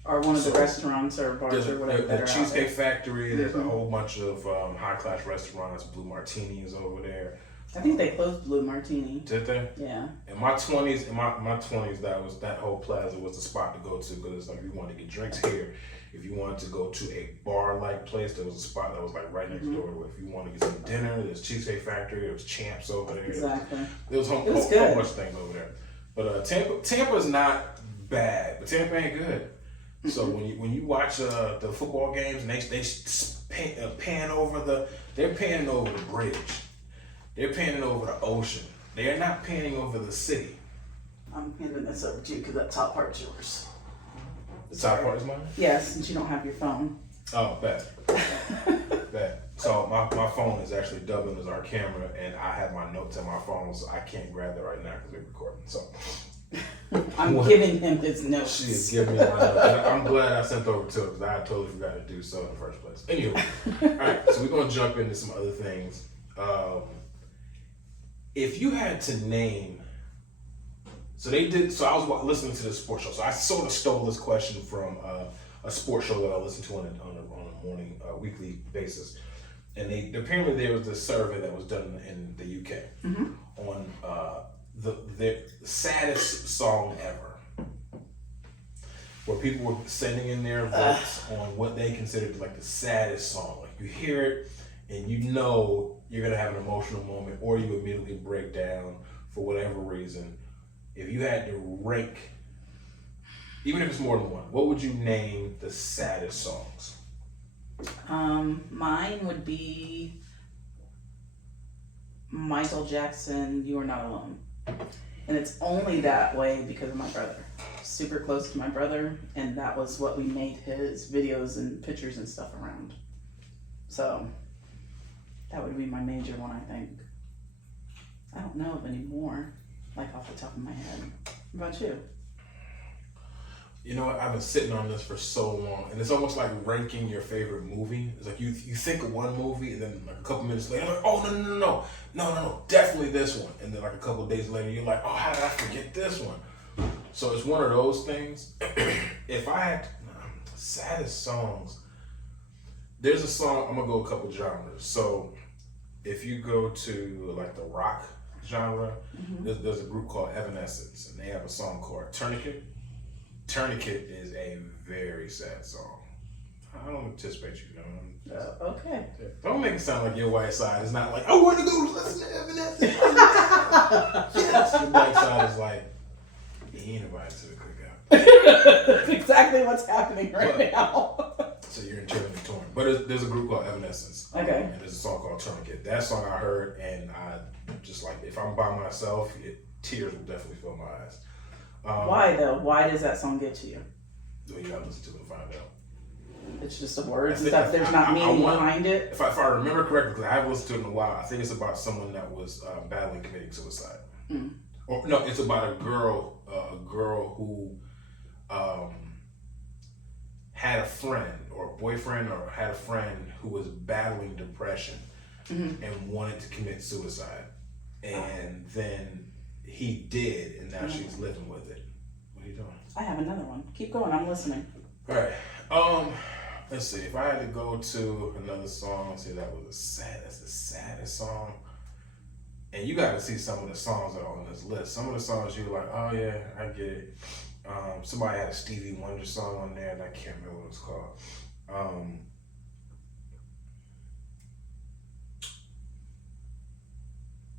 Or one of the restaurants or bars or whatever. The Cheesecake Factory. There's a whole bunch of high class restaurants. Blue Martini's over there. I think they closed Blue Martini. Did they? Yeah. In my 20s, that whole plaza was the spot to go to because it's like if you wanted to get drinks here, if you wanted to go to a bar-like place, there was a spot that was like right next door. If you wanted to get some dinner, there's Cheesecake Factory, there was Champs over there. Exactly. There was a whole bunch of things over there. But Tampa's not bad, but Tampa ain't good. So when you watch the football games and they're panning over the bridge. They're panning over the ocean. They are not panning over the city. I'm handing this over to you because that top part's yours. The top part is mine? Yes, since you don't have your phone. Oh, bet. Bet. So my phone is actually doubling as our camera, and I have my notes in my phone, so I can't grab that right now because we're recording. So I'm giving him his notes. She is giving me my notes. And I'm glad I sent over to her because I totally forgot to do so in the first place. Anyway, all right, so we're going to jump into some other things. If you had to name, so I was listening to this sports show. So I sort of stole this question from a sports show that I listen to on a morning, weekly basis. And apparently there was this survey that was done in the UK on the saddest song ever, where people were sending in their votes on what they considered like the saddest song. Like you hear it and you know you're gonna have an emotional moment, or you immediately break down for whatever reason. If you had to rank, even if it's more than one, what would you name the saddest songs? Mine would be Michael Jackson, You Are Not Alone. And it's only that way because of my brother. Super close to my brother, and that was what we made his videos and pictures and stuff around. So that would be my major one, I think. I don't know of any more, like off the top of my head. What about you? You know what? I've been sitting on this for so long, and it's almost like ranking your favorite movie. It's like you think of one movie, and then like a couple minutes later, like, oh no, definitely this one. And then like a couple of days later, you're like, oh, how did I forget this one? So it's one of those things. If I had saddest songs, there's a song, I'm gonna go a couple genres. So if you go to like the rock genre, there's a group called Evanescence, and they have a song called Tourniquet. Tourniquet is a very sad song. I don't anticipate you knowing. Okay. Don't make it sound like your white side is not like, I want to go listen to Evanescence. Yes, your black side is like, he ain't invited to the cookout. That's exactly what's happening now. So you're internally torn. But there's a group called Evanescence. Okay. And there's a song called Tourniquet. That song I heard, and I just like, if I'm by myself, tears will definitely fill my eyes. Why though? Why does that song get to you? You gotta listen to it and find out. It's just the words and stuff. There's not meaning behind it. If I remember correctly, because I haven't listened to it in a while, I think it's about someone that was battling committing suicide. Or no, it's about a girl who had a friend or a boyfriend or had a friend who was battling depression and wanted to commit suicide, and then he did, and now she's living with it. What are you doing? I have another one. Keep going. I'm listening. All right. Let's see. If I had to go to another song, let's see, that's the saddest song. And you got to see some of the songs that are on this list. Some of the songs you're like, oh yeah, I get it. Somebody had a Stevie Wonder song on there, and I can't remember what it's called.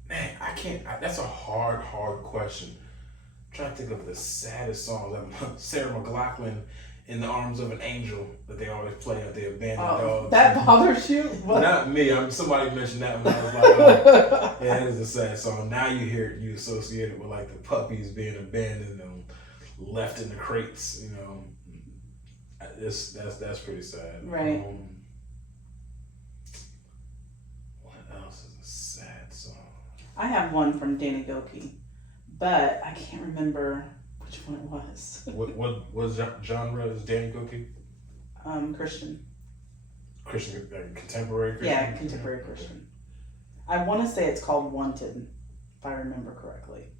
Man, I can't. That's a hard question. I'm trying to think of the saddest songs. Sarah McLachlan In the Arms of an Angel that they always play at the abandoned dogs. That bothers you? What? Not me. Somebody mentioned that when I was like, oh, yeah, it is a sad song. Now you hear it, you associate it with like the puppies being abandoned and left in the crates. You know, that's pretty sad. Right. What else is a sad song? I have one from Danny Gokey, but I can't remember which one it was. What genre is Danny Gokey? Christian. Christian, contemporary Christian? Yeah, contemporary Christian. I want to say it's called Wanted, if I remember correctly.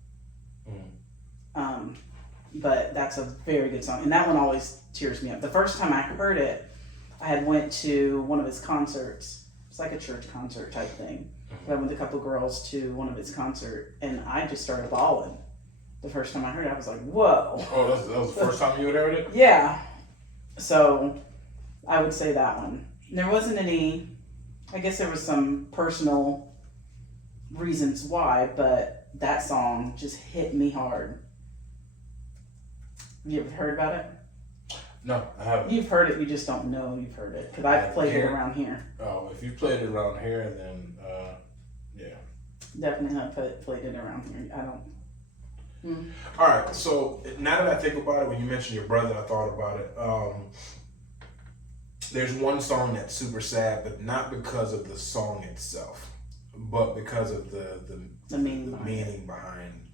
But that's a very good song, and that one always tears me up. The first time I heard it, I had went to one of his concerts. It's like a church concert type thing. I went with a couple girls to one of his concerts, and I just started bawling. The first time I heard it, I was like, whoa. Oh, that was the first time you had heard it? Yeah. So I would say that one. There wasn't any, I guess there was some personal reasons why, but that song just hit me hard. Have you ever heard about it? No, I haven't. You've heard it, you just don't know you've heard it. Because I've played it around here. Oh, if you played it around here, then yeah. Definitely have played it around here. I don't. All right, so now that I think about it, when you mentioned your brother, I thought about it. There's one song that's super sad, but not because of the song itself, but because of the meaning behind.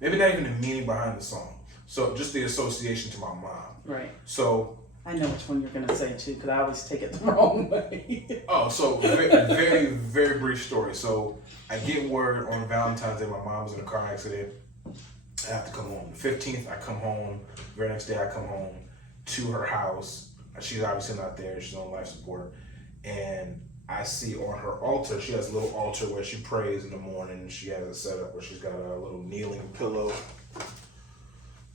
Maybe not even the meaning behind the song. So just the association to my mom. Right. So I know which one you're going to say too, because I always take it the wrong way. Oh, so very, very brief story. So I get word on Valentine's Day my mom was in a car accident. I have to come home. The 15th, I come home. The very next day, I come home to her house. She's obviously not there. She's on life support. And I see on her altar, she has a little altar where she prays in the morning. She has it set up where she's got a little kneeling pillow.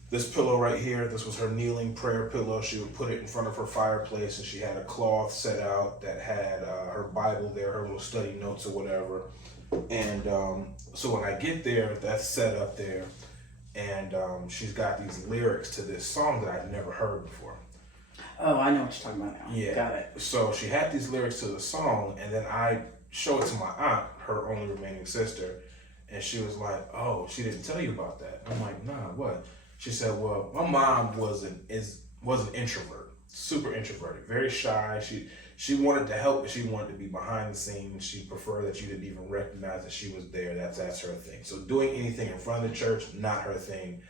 This pillow right here, this was her kneeling prayer pillow. She would put it in front of her fireplace, and she had a cloth set out that had her Bible there, her little study notes or whatever. And so when I get there, that's set up there. And she's got these lyrics to this song that I'd never heard before. Oh, I know what you're talking about now. Yeah. Got it. So she had these lyrics to the song, and then I show it to my aunt, her only remaining sister, and she was like, "Oh, she didn't tell you about that." I'm like, "Nah, what?" She said, "Well, my mom was an introvert, super introverted, very shy. She wanted to help, but she wanted to be behind the scenes. She preferred that you didn't even recognize that she was there. That's her thing. So doing anything in front of the church, not her thing."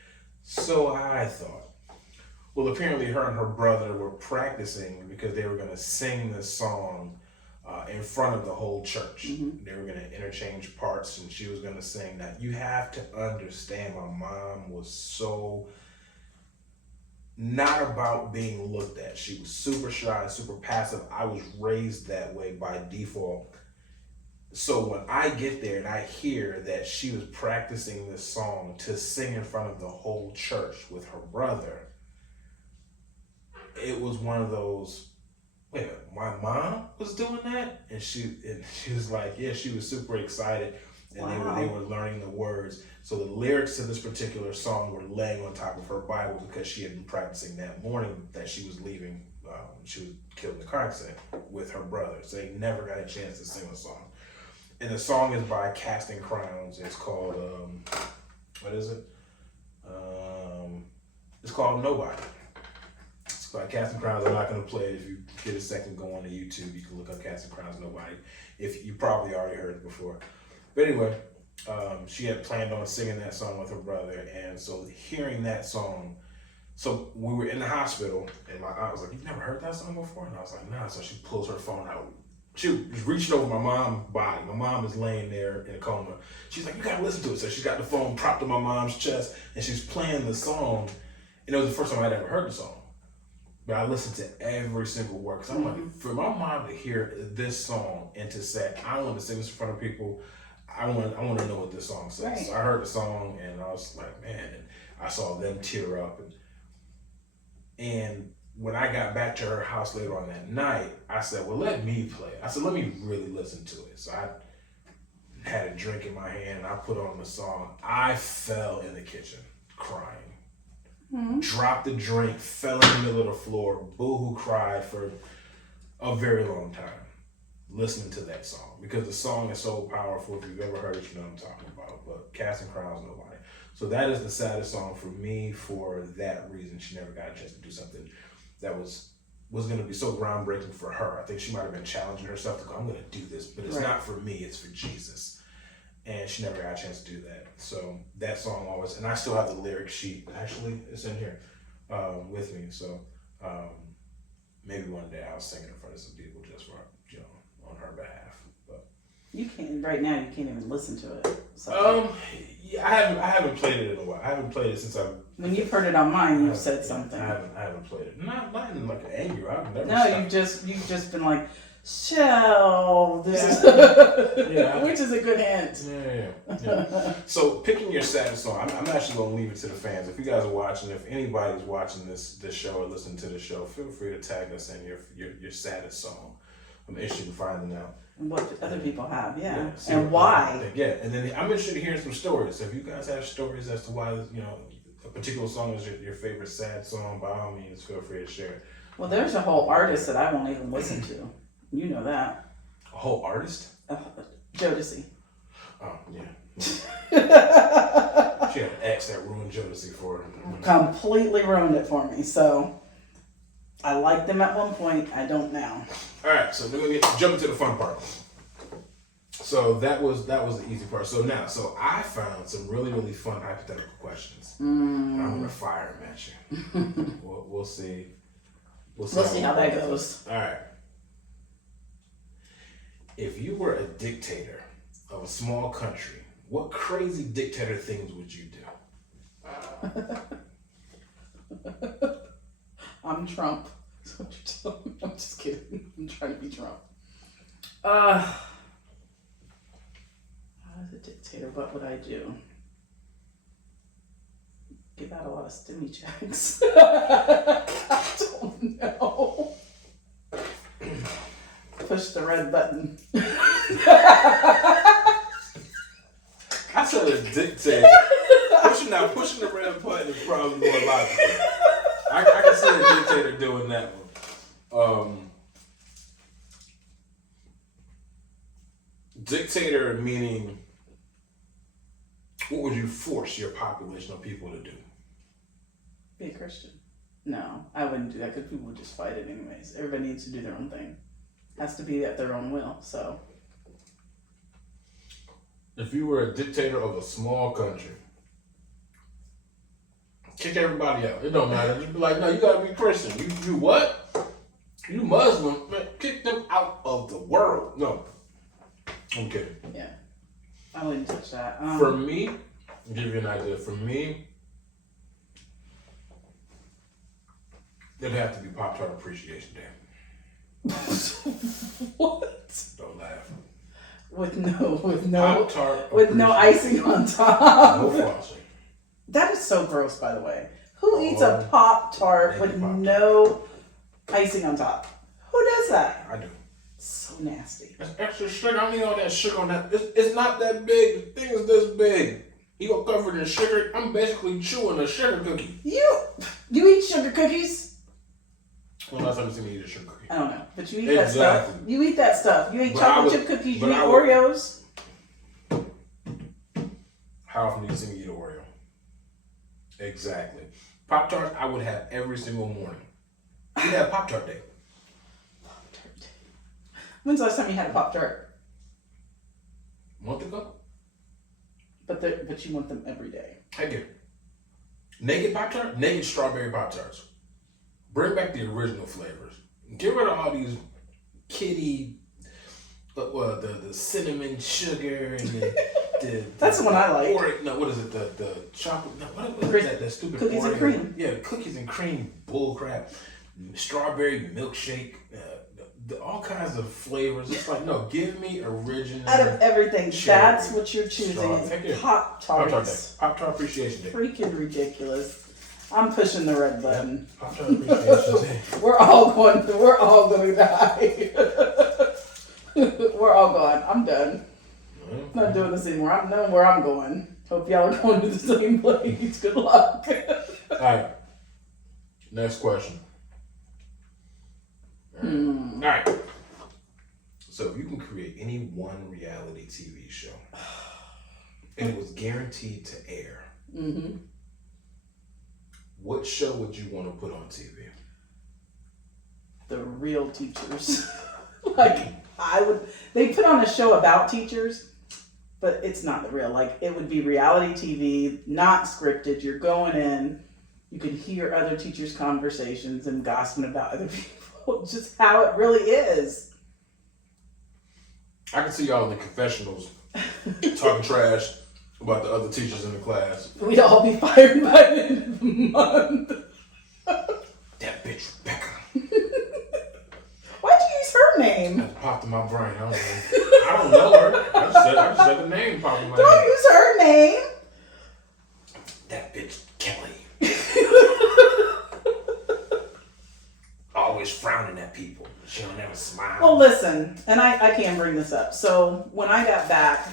So I thought, well, apparently her and her brother were practicing because they were going to sing this song in front of the whole church. Mm-hmm. They were going to interchange parts, and she was going to sing that. You have to understand, my mom was so not about being looked at. She was super shy, super passive. I was raised that way by default. So when I get there and I hear that she was practicing this song to sing in front of the whole church with her brother, it was one of those, wait, my mom was doing that? And she was like, yeah, she was super excited. And wow. they were learning the words. So the lyrics to this particular song were laying on top of her Bible because she had been practicing that morning that she was leaving. She was killed in a car accident with her brother. So they never got a chance to sing the song. And the song is by Casting Crowns. It's called, what is it? It's called Nobody. It's by Casting Crowns. I'm not going to play it. If you get a second, go on to YouTube. You can look up Casting Crowns Nobody. If you probably already heard it before. But anyway, she had planned on singing that song with her brother. And so hearing that song, so we were in the hospital, and my aunt was like, "You've never heard that song before?" And I was like, "Nah." So she pulls her phone out. She was reaching over my mom's body. My mom is laying there in a coma. She's like, "You gotta listen to it." So she's got the phone propped to my mom's chest, and she's playing the song. And it was the first time I'd ever heard the song. But I listened to every single word. Because I'm like, for my mom to hear this song and to say, "I want to sing this in front of people, I want to know what this song says." Right. So I heard the song, and I was like, man, and I saw them tear up. And when I got back to her house later on that night, I said, well, let me play it. I said, let me really listen to it. So I had a drink in my hand, and I put on the song. I fell in the kitchen crying. dropped the drink, fell in the middle of the floor, boo-hoo cried for a very long time listening to that song, because the song is so powerful. If you've ever heard it, you know what I'm talking about. But Casting Crowns, nobody. So that is the saddest song for me for that reason. She never got a chance to do something that was going to be so groundbreaking for her. I think she might have been challenging herself to go, I'm going to do this, but it's not for me, it's for Jesus. And she never got a chance to do that. So that song always, and I still have the lyric sheet. Actually, it's in here with me. So maybe one day I'll sing it in front of some people just for, on her behalf. But you can't right now. You can't even listen to it. So. Yeah, I haven't played it in a while. I haven't played it since I've. When you've heard it on mine, you've said something. I haven't played it. Not in like an anger. I've never. No, you've just been like, shelve. This is which is a good hint. Yeah. So picking your saddest song, I'm actually gonna leave it to the fans. If you guys are watching, if anybody's watching this show or listening to the show, feel free to tag us in your saddest song. I'm interested in finding out. And what other people have, and why. Yeah, and then I'm interested in hearing some stories. So if you guys have stories as to why, a particular song is your favorite sad song, by all means, feel free to share it. Well, there's a whole artist that I won't even listen to. You know that. A whole artist? Jodeci. Oh, yeah. She had an ex that ruined Jodeci for her. Completely ruined it for me, so... I liked them at one point. I don't now. All right, so we're gonna jump into the fun part. So that was the easy part. So I found some really, really fun hypothetical questions. And I'm gonna fire them at you. We'll see. We'll see how that goes. All right. If you were a dictator of a small country, what crazy dictator things would you do? I'm Trump. That's what you're telling me. I'm just kidding. I'm trying to be Trump. As a dictator, what would I do? Give out a lot of stimmy checks. I don't know. Push the red button. I said a dictator. Pushing the red button is probably more logical. I can see a dictator doing that one. Dictator meaning, what would you force your population of people to do? Be a Christian. No, I wouldn't do that because people would just fight it anyways. Everybody needs to do their own thing. Has to be at their own will, so. If you were a dictator of a small country, kick everybody out. It don't matter. You'd be like, no, you gotta be Christian. You what? You Muslim? Man, kick them out of the world. No. I'm kidding. Yeah. I wouldn't touch that. For me, I'll give you an idea. For me, it'd have to be Pop-Tart Appreciation Day. What? Don't laugh. With no icing on top. No frosting. That is so gross, by the way. Who eats a Pop-Tart with no icing on top? Who does that? I do. So nasty. That's extra sugar. I don't need all that sugar on that. It's not that big. The thing is this big. You go covered in sugar. I'm basically chewing a sugar cookie. You eat sugar cookies? When last time you seen me eat a sugar cookie? I don't know, but you eat that stuff. You eat that stuff. You eat chocolate chip cookies. You eat Oreos. How often do you see me eat an Oreo? Exactly. Pop-Tart, I would have every single morning. We'd have Pop-Tart Day. Pop-Tart Day. When's the last time you had a Pop-Tart? A month ago? But you want them every day. I do. Naked Pop-Tart? Naked strawberry Pop-Tarts. Bring back the original flavors. Get rid of all these kiddie, the cinnamon sugar and the that's the one I like. Or, no, what is it? The chocolate. No, what is that? That stupid cookies Oreo? And cream. Yeah, cookies and cream bull crap. Strawberry milkshake. All kinds of flavors. It's like, no, give me original. Out of everything, that's what you're choosing. Is Pop-Tarts. Pop-Tart Appreciation Day. Freaking ridiculous. I'm pushing the red button. Yeah, Pop-Tart Appreciation Day. We're all going to die. We're all gone. I'm done. I'm not doing this anymore. I know where I'm going. Hope y'all are going to the same place. Good luck. All right. Next question. All right. So if you can create any one reality TV show and it was guaranteed to air, what show would you want to put on TV? The Real Teachers. They put on a show about teachers, but it's not the real. Like, it would be reality TV, not scripted. You're going in, you can hear other teachers' conversations and gossiping about other people, just how it really is. I can see y'all in the confessionals talking trash about the other teachers in the class. We'd all be fired by the end of the month. That bitch Rebecca. Why'd you use her name? That popped in my brain. I don't know her. I just said the name popped in my head. Don't use her name. That bitch Kelly. Always frowning at people. She don't ever smile. Well, listen, and I can't bring this up. So when I got back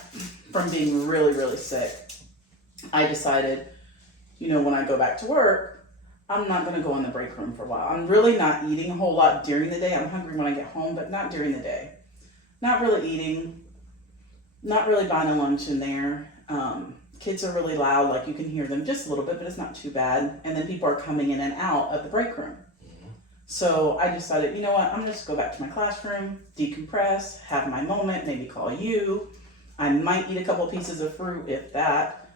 from being really, really sick, I decided, when I go back to work, I'm not going to go in the break room for a while. I'm really not eating a whole lot during the day. I'm hungry when I get home, but not during the day. Not really eating, not really buying a lunch in there. Kids are really loud, like you can hear them just a little bit, but it's not too bad. And then people are coming in and out of the break room. So I decided, you know what, I'm going to just go back to my classroom, decompress, have my moment, maybe call you. I might eat a couple pieces of fruit, if that,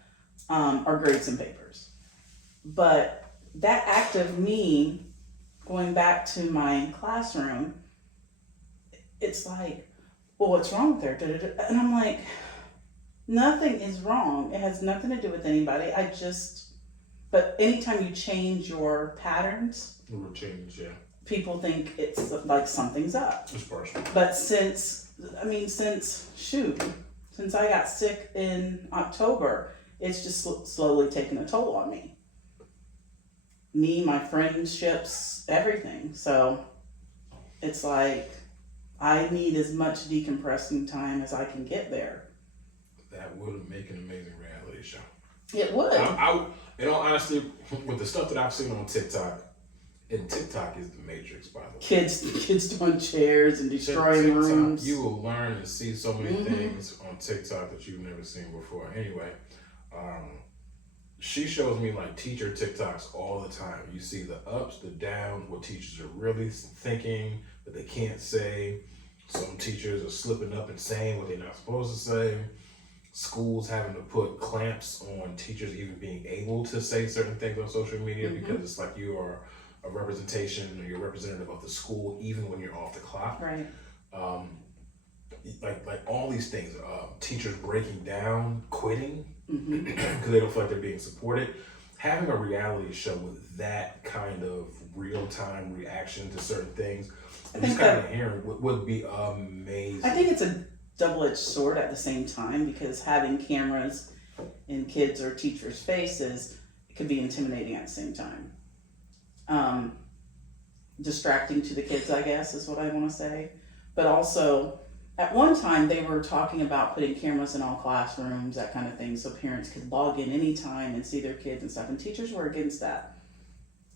or grade some papers. But that act of me going back to my classroom, it's like, well, what's wrong with her? And I'm like, nothing is wrong. It has nothing to do with anybody. But anytime you change your patterns, change, yeah. People think it's like something's up. It's personal. But since I got sick in October, it's just slowly taken a toll on me. Me, my friendships, everything. So it's like I need as much decompressing time as I can get there. That would make an amazing reality show. It would. In all honesty, with the stuff that I've seen on TikTok, and TikTok is the Matrix, by the way. Kids doing chairs and destroying rooms. You will learn and see so many things on TikTok that you've never seen before. Anyway, she shows me like teacher TikToks all the time. You see the ups, the downs, what teachers are really thinking that they can't say. Some teachers are slipping up and saying what they're not supposed to say. Schools having to put clamps on teachers even being able to say certain things on social media because it's like you are a representation or you're representative of the school even when you're off the clock. Right. Like all these things, teachers breaking down, quitting because they don't feel like they're being supported. Having a reality show with that kind of real-time reaction to certain things, just kind of hearing would be amazing. I think it's a double-edged sword at the same time because having cameras in kids or teachers' faces could be intimidating at the same time. Distracting to the kids, I guess, is what I want to say. But also, at one time, they were talking about putting cameras in all classrooms, that kind of thing, so parents could log in anytime and see their kids and stuff. And teachers were against that.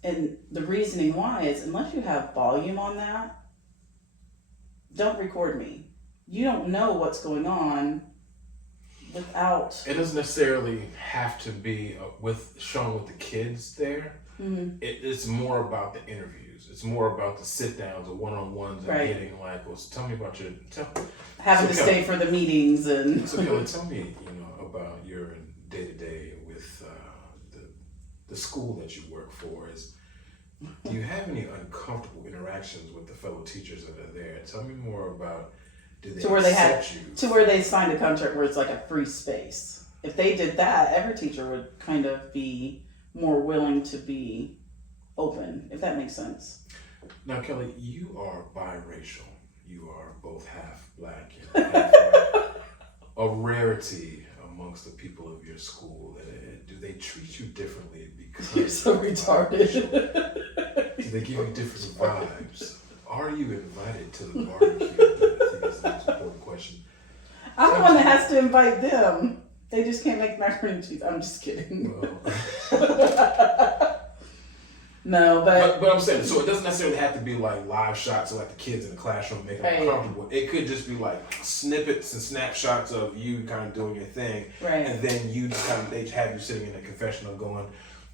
And the reasoning why is, unless you have volume on that, don't record me. You don't know what's going on without... It doesn't necessarily have to be shown with the kids there. It's more about the interviews. It's more about the sit-downs or one-on-ones and getting like, well, tell me about your... Having to stay for the meetings and... So Kelly, tell me, about your day-to-day with the school that you work for. Do you have any uncomfortable interactions with the fellow teachers that are there? Tell me more about... To where they signed a contract where it's like a free space. If they did that, every teacher would kind of be more willing to be open, if that makes sense. Now, Kelly, you are biracial. You are both half black and half white. A rarity amongst the people of your school. Do they treat you differently because you're so retarded? Do they give you different vibes? Are you invited to the barbecue? I think that's the most important question. I'm the one that has to invite them. They just can't make macaroni and cheese. I'm just kidding. Well, No, but I'm saying, so it doesn't necessarily have to be like live shots of like the kids in the classroom making them comfortable. It could just be like snippets and snapshots of you kind of doing your thing, right. And then you just kind of, they have you sitting in the confessional going,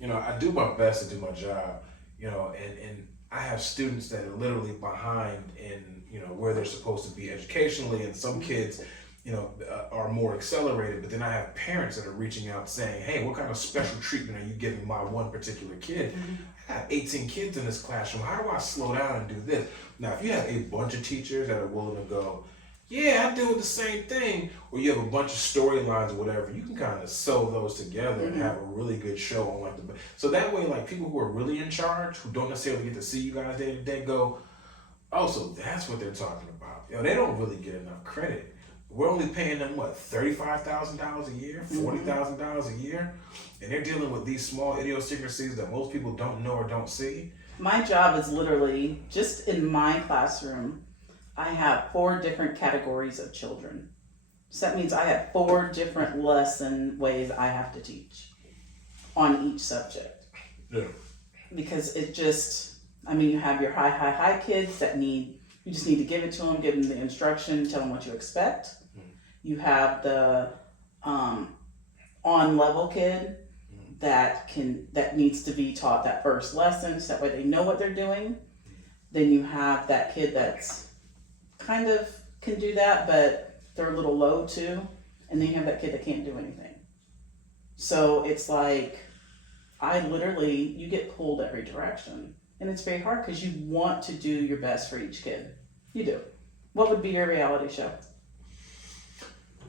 I do my best to do my job, and I have students that are literally behind in where they're supposed to be educationally, and some kids are more accelerated, but then I have parents that are reaching out saying, hey, what kind of special treatment are you giving my one particular kid? I have 18 kids in this classroom. How do I slow down and do this? Now, if you have a bunch of teachers that are willing to go, yeah, I do the same thing, or you have a bunch of storylines or whatever, you can kind of sew those together and have a really good show on so that way, like, people who are really in charge, who don't necessarily get to see you guys day to day, go, oh, so that's what they're talking about. They don't really get enough credit. We're only paying them, what, $35,000 a year, $40,000 a year? And they're dealing with these small idiosyncrasies that most people don't know or don't see. My job is literally, just in my classroom, I have 4 different categories of children. So that means I have 4 different lesson ways I have to teach on each subject. Yeah. Because it just, you have your high kids that you just need to give it to them, give them the instruction, tell them what you expect. You have the on-level kid that needs to be taught that first lesson, so that way they know what they're doing. Then you have that kid that's kind of can do that, but they're a little low too. And then you have that kid that can't do anything. So it's like, you get pulled every direction. And it's very hard because you want to do your best for each kid. You do. What would be your reality show?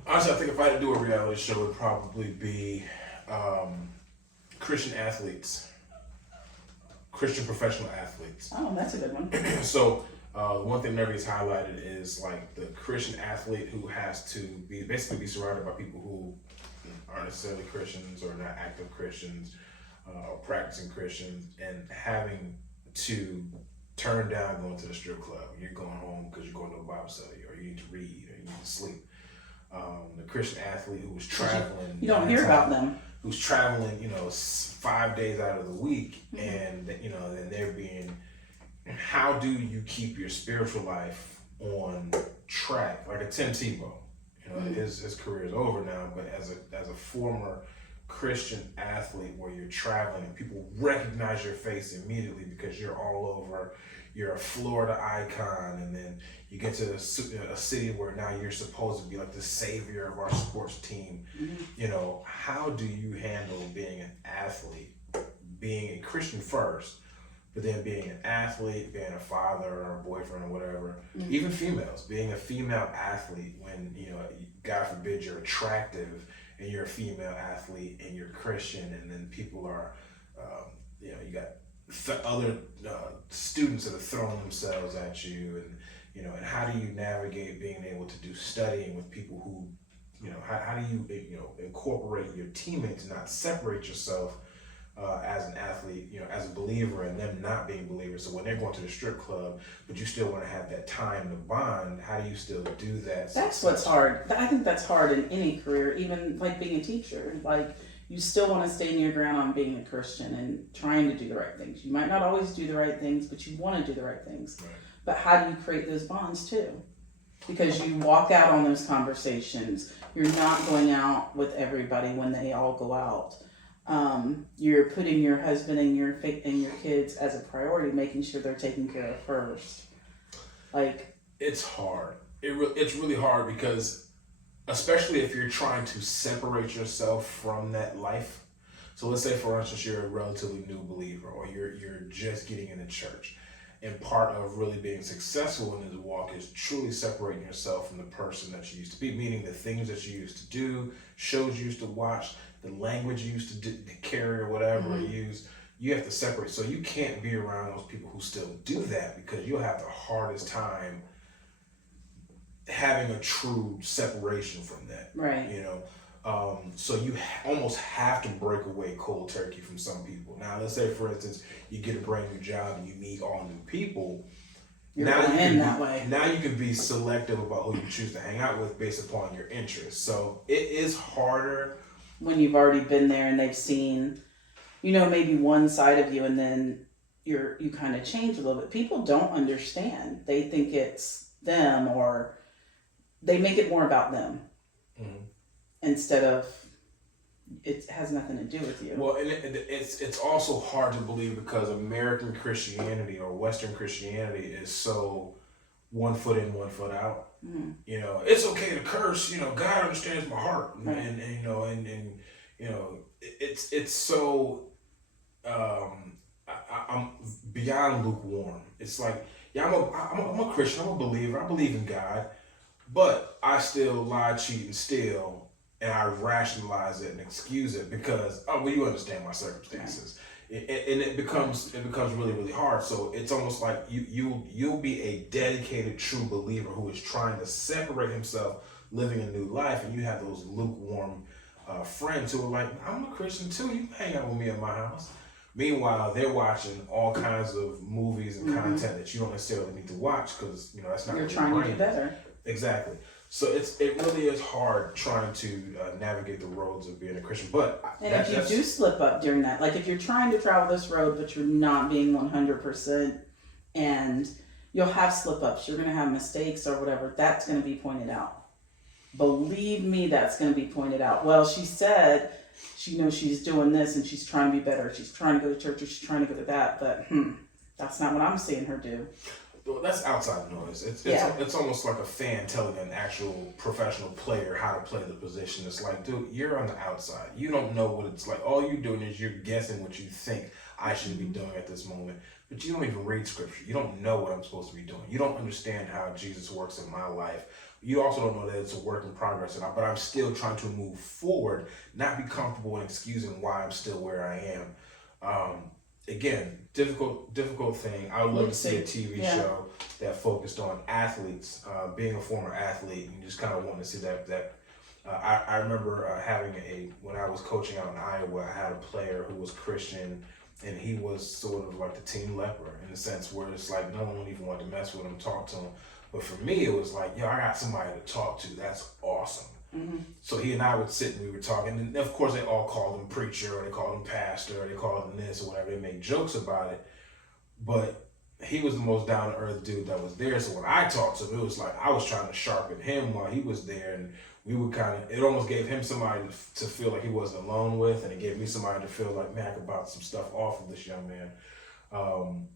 Honestly, I think if I had to do a reality show, it would probably be Christian athletes. Christian professional athletes. Oh, that's a good one. So, one thing Nerdy has highlighted is like the Christian athlete who has to basically be surrounded by people who aren't necessarily Christians or not active Christians or practicing Christians, and having to turn down going to the strip club. You're going home because you're going to a Bible study, or you need to read, or you need to sleep. The Christian athlete who was traveling. You don't hear about them. Who's traveling, 5 days out of the week, and then they're being. How do you keep your spiritual life on track? Like a Tim Tebow, his career is over now, but as a former Christian athlete, where you're traveling and people recognize your face immediately because you're all over, you're a Florida icon, and then you get to a city where now you're supposed to be like the savior of our sports team. How do you handle being an athlete, being a Christian first, but then being an athlete, being a father or a boyfriend or whatever, even females, being a female athlete when, God forbid, you're attractive and you're a female athlete and you're Christian, and then people are, you got other students that are throwing themselves at you, and how do you navigate being able to do studying with people who, how do you, incorporate your teammates, not separate yourself as an athlete, as a believer, and them not being believers. So when they're going to the strip club, but you still want to have that time to bond, how do you still do that? That's what's hard. I think that's hard in any career, even like being a teacher. Like, you still want to stay your ground on being a Christian and trying to do the right things. You might not always do the right things, but you want to do the right things. Right. But how do you create those bonds too? Because you walk out on those conversations. You're not going out with everybody when they all go out. You're putting your husband and your kids as a priority, making sure they're taken care of first. Like, it's hard. It's really hard because, especially if you're trying to separate yourself from that life. So let's say, for instance, you're a relatively new believer, or you're just getting into church. And part of really being successful in this walk is truly separating yourself from the person that you used to be, meaning the things that you used to do, shows you used to watch, the language you used to carry or whatever you use. You have to separate. So you can't be around those people who still do that, because you'll have the hardest time having a true separation from that. Right. So you almost have to break away cold turkey from some people. Now, let's say, for instance, you get a brand new job and you meet all new people. Now you can be selective about who you choose to hang out with based upon your interests. So it is harder when you've already been there and they've seen, maybe one side of you, and then you kind of change a little bit. People don't understand. They think it's them, or they make it more about them instead of it has nothing to do with you. Well, and it's also hard to believe because American Christianity or Western Christianity is so one foot in, one foot out. You know, it's okay to curse. You know, God understands my heart, and you know, and you know, it's so. I'm beyond lukewarm. It's like, yeah, I'm a Christian. I'm a believer. I believe in God, but I still lie, cheat, and steal, and I rationalize it and excuse it because you understand my circumstances, and it becomes really, really hard. So it's almost like you'll be a dedicated true believer who is trying to separate himself, living a new life, and you have those lukewarm friends who are like, I'm a Christian too. You can hang out with me at my house. Meanwhile, they're watching all kinds of movies and content that you don't necessarily need to watch because that's not. You're trying to do better. Exactly. So it really is hard trying to navigate the roads of being a Christian. But if you do slip up during that, like if you're trying to travel this road but you're not being 100%, and you'll have slip ups, you're going to have mistakes or whatever. That's going to be pointed out. Believe me, that's going to be pointed out. Well, she said she knows she's doing this and she's trying to be better. She's trying to go to church or she's trying to go to that, but that's not what I'm seeing her do. Well, that's outside noise. It's almost like a fan telling an actual professional player how to play the position. It's like, dude, you're on the outside. You don't know what it's like. All you're doing is you're guessing what you think I should be doing at this moment. But you don't even read scripture. You don't know what I'm supposed to be doing. You don't understand how Jesus works in my life. You also don't know that it's a work in progress, but I'm still trying to move forward, not be comfortable in excusing why I'm still where I am. Again, difficult thing. I would love to see a TV show that focused on athletes, being a former athlete, and just kind of wanting to see that. I remember when I was coaching out in Iowa, I had a player who was Christian, and he was sort of like the team leper in the sense where it's like no one even wanted to mess with him, talk to him. But for me, it was like, I got somebody to talk to. That's awesome. So he and I would sit and we were talking. And of course, they all called him preacher, or they called him pastor, or they called him this or whatever. They made jokes about it. But he was the most down-to-earth dude that was there. So when I talked to him, it was like I was trying to sharpen him while he was there. And we would it almost gave him somebody to feel like he wasn't alone with. And it gave me somebody to feel like, man, I could bounce some stuff off of this young man.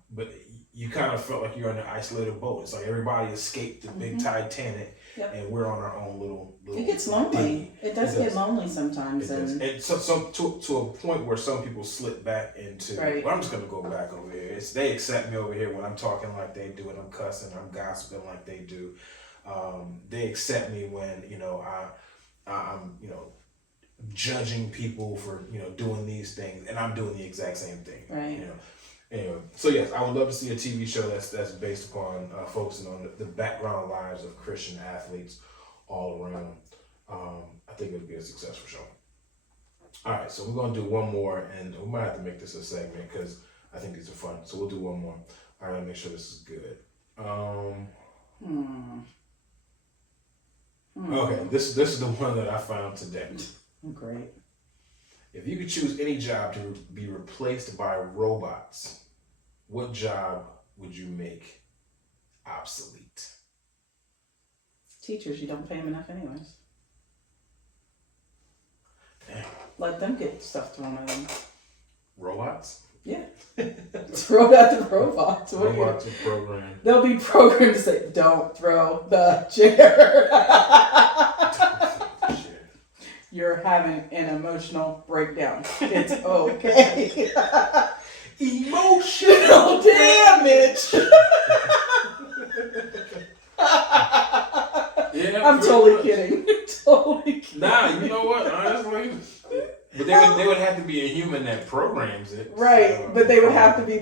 But you kind of felt like you're on an isolated boat. It's like everybody escaped the big Titanic, and we're on our own little. It gets lonely. It does get lonely sometimes, and so to a point where some people slip back into. Well, I'm just gonna go back over here. They accept me over here when I'm talking like they do, and I'm cussing, I'm gossiping like they do. They accept me when I'm judging people for doing these things, and I'm doing the exact same thing. Right. Anyway, so yes, I would love to see a TV show that's based upon focusing on the background lives of Christian athletes all around. I think it would be a successful show. All right, so we're gonna do one more, and we might have to make this a segment because I think these are fun. So we'll do one more. All right, make sure this is good. Okay, this is the one that I found today. Great. If you could choose any job to be replaced by robots, what job would you make obsolete? Teachers, you don't pay them enough anyways. Damn. Let them get stuff thrown at them. Robots? Yeah. Throw at the robots. Robots are programmed. They'll be programmed to say, don't throw the chair. You're having an emotional breakdown. It's okay. Emotional damage. I'm totally kidding. Totally kidding. Nah, you know what? Honestly, but they would have to be a human that programs it. Right, so, but they would have to be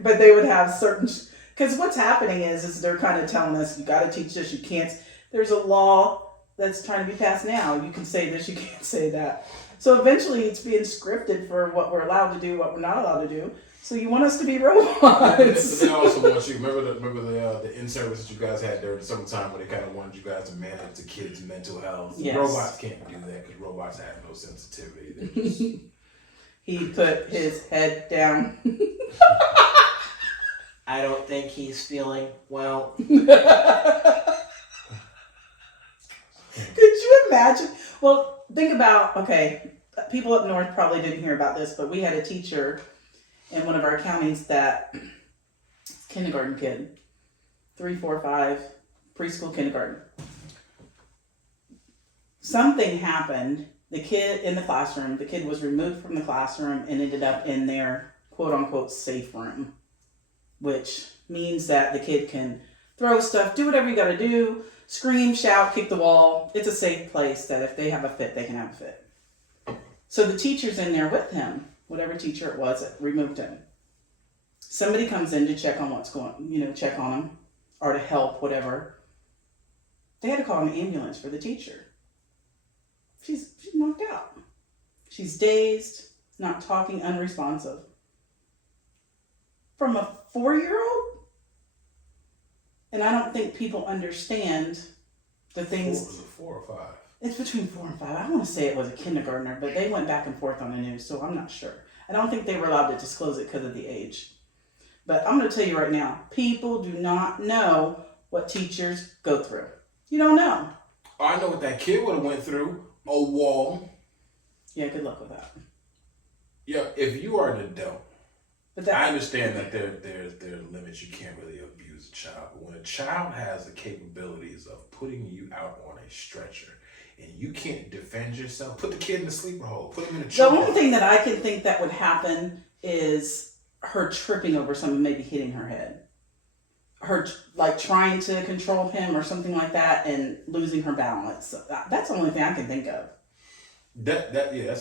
but they would have certain. Because what's happening is they're kind of telling us you got to teach this. You can't. There's a law that's trying to be passed now. You can say this, you can't say that. So eventually it's being scripted for what we're allowed to do, what we're not allowed to do. So you want us to be robots. But they also want you, remember the in-service that you guys had during the summertime where they kind of wanted you guys to manage the kids' mental health. Yes. Robots can't do that because robots have no sensitivity. He put his head down. I don't think he's feeling well. Could you imagine? Well, think about, okay, people up north probably didn't hear about this, but we had a teacher in one of our counties that, kindergarten kid, 3, 4, 5, preschool, kindergarten. Something happened. The kid in the classroom, the kid was removed from the classroom and ended up in their quote unquote safe room, which means that the kid can throw stuff, do whatever you got to do, scream, shout, kick the wall. It's a safe place that if they have a fit, they can have a fit. So the teacher's in there with him, whatever teacher it was that removed him. Somebody comes in to check on what's going, check on him or to help, whatever. They had to call an ambulance for the teacher. She's knocked out. She's dazed, not talking, unresponsive. From a 4-year-old? And I don't think people understand the things. Was it 4 or 5? It's between 4 and 5. I want to say it was a kindergartner, but they went back and forth on the news, so I'm not sure. I don't think they were allowed to disclose it because of the age. But I'm going to tell you right now, people do not know what teachers go through. You don't know. I know what that kid would have went through. A wall. Yeah, good luck with that. Yeah, if you are an adult, But I understand that there are limits. You can't really abuse a child. But when a child has the capabilities of putting you out on a stretcher and you can't defend yourself, put the kid in the sleeper hole. Put him in a the choke. only thing that I can think that would happen is her tripping over something, maybe hitting her head. Her like trying to control him or something like that and losing her balance. So that's the only thing I can think of. That's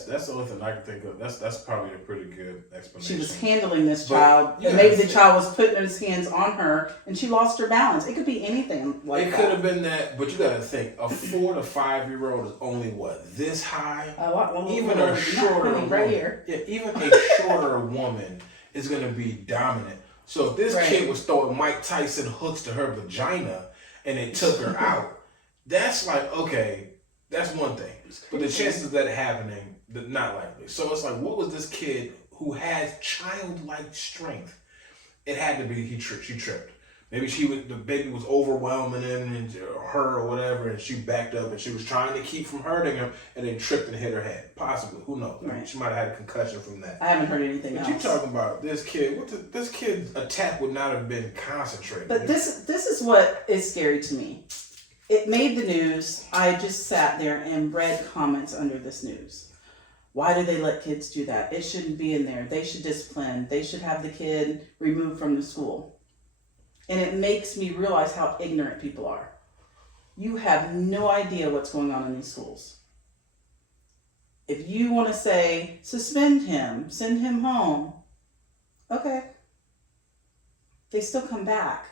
the only thing I can think of. That's probably a pretty good explanation. She was handling this child, and maybe the child was putting his hands on her, and she lost her balance. It could be anything like that. It could have been that, but you got to think a 4 to 5-year-old is only this high. A lot. Even a shorter woman, right here. Yeah, even a shorter woman is going to be dominant. So if this kid was throwing Mike Tyson hooks to her vagina and it took her out, that's like, okay, that's one thing. But the chances of that happening, not likely. So it's like, what was this kid who has childlike strength? It had to be she tripped. Maybe the baby was overwhelming her or whatever, and she backed up and she was trying to keep from hurting him, and then tripped and hit her head. Possibly, who knows? Right. She might have had a concussion from that. I haven't heard anything else. But you're talking about this kid. This kid's attack would not have been concentrated. But this is what is scary to me. It made the news. I just sat there and read comments under this news. Why do they let kids do that? It shouldn't be in there. They should discipline. They should have the kid removed from the school. And it makes me realize how ignorant people are. You have no idea what's going on in these schools. If you want to say, suspend him, send him home, okay. They still come back.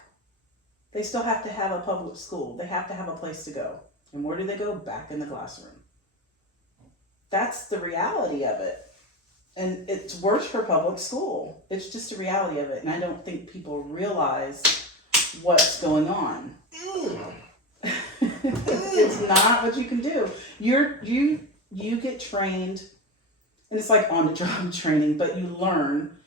They still have to have a public school. They have to have a place to go. And where do they go? Back in the classroom. That's the reality of it. And it's worse for public school. It's just a reality of it. And I don't think people realize what's going on. It's not what you can do. You get trained, and it's like on the job training, but you learn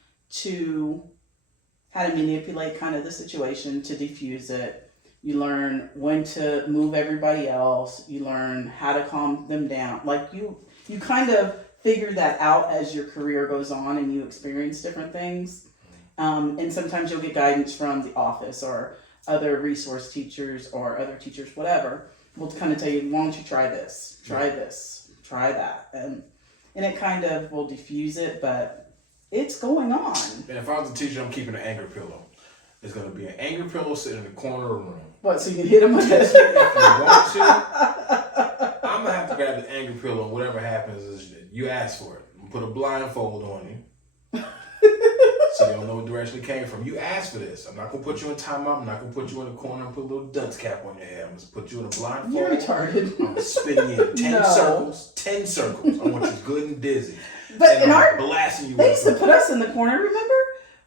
how to manipulate kind of the situation to diffuse it. You learn when to move everybody else. You learn how to calm them down. Like you kind of figure that out as your career goes on and you experience different things. And sometimes you'll get guidance from the office or other resource teachers or other teachers, whatever, will kind of tell you, why don't you try this, try that. And it kind of will diffuse it, but it's going on. And if I was a teacher, I'm keeping an anger pillow. It's going to be an anger pillow sitting in the corner of the room. What, so you can hit them with it? If you want to, I'm going to have to grab the anger pillow, and whatever happens is you ask for it. I'm going to put a blindfold on you. So you don't know what direction it came from. You asked for this. I'm not going to put you in timeout. I'm not going to put you in the corner and put a little dunce cap on your head. I'm going to put you in a blindfold. You're retarded. I'm going to spin you in 10 circles. 10 circles. I want you good and dizzy. But and in I'm blasting you. they used to put us in the corner, remember?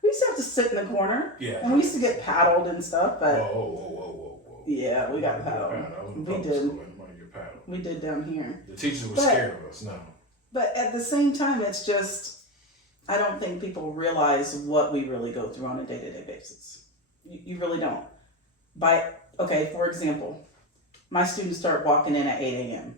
We used to have to sit in the corner. Yeah. And we used to get paddled and stuff, but... Whoa. Yeah, we got paddled. We did. We did down here. The teachers were scared of us, no. But at the same time, it's just... I don't think people realize what we really go through on a day-to-day basis. You really don't. For example, my students start walking in at 8 a.m.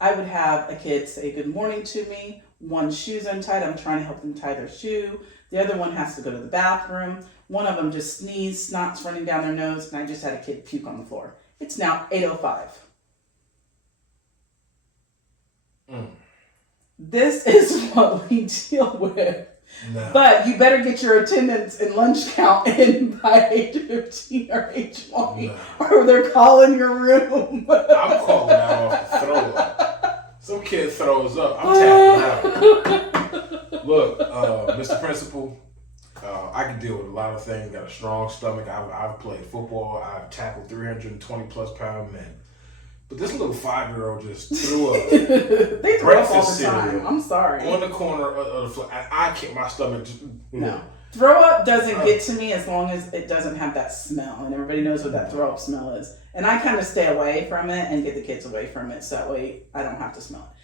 I would have a kid say good morning to me. One's shoe's untied. I'm trying to help them tie their shoe. The other one has to go to the bathroom. One of them just sneezed, snot's running down their nose, and I just had a kid puke on the floor. It's now 8:05. This is what we deal with. No. But you better get your attendance and lunch count in by age 15 or age 20, or they're calling your room. I'm calling out off the throw up. Some kid throws up. I'm tapping out. Look, Mr. Principal, I can deal with a lot of things. Got a strong stomach. I've played football. I've tackled 320 plus pound men. But this little 5-year-old just threw up. They throw up all the time. I'm sorry. On the corner of the floor. I can't. My stomach just. No. Throw up doesn't get to me as long as it doesn't have that smell. And everybody knows what that throw up smell is. And I kind of stay away from it and get the kids away from it. So that way I don't have to smell it.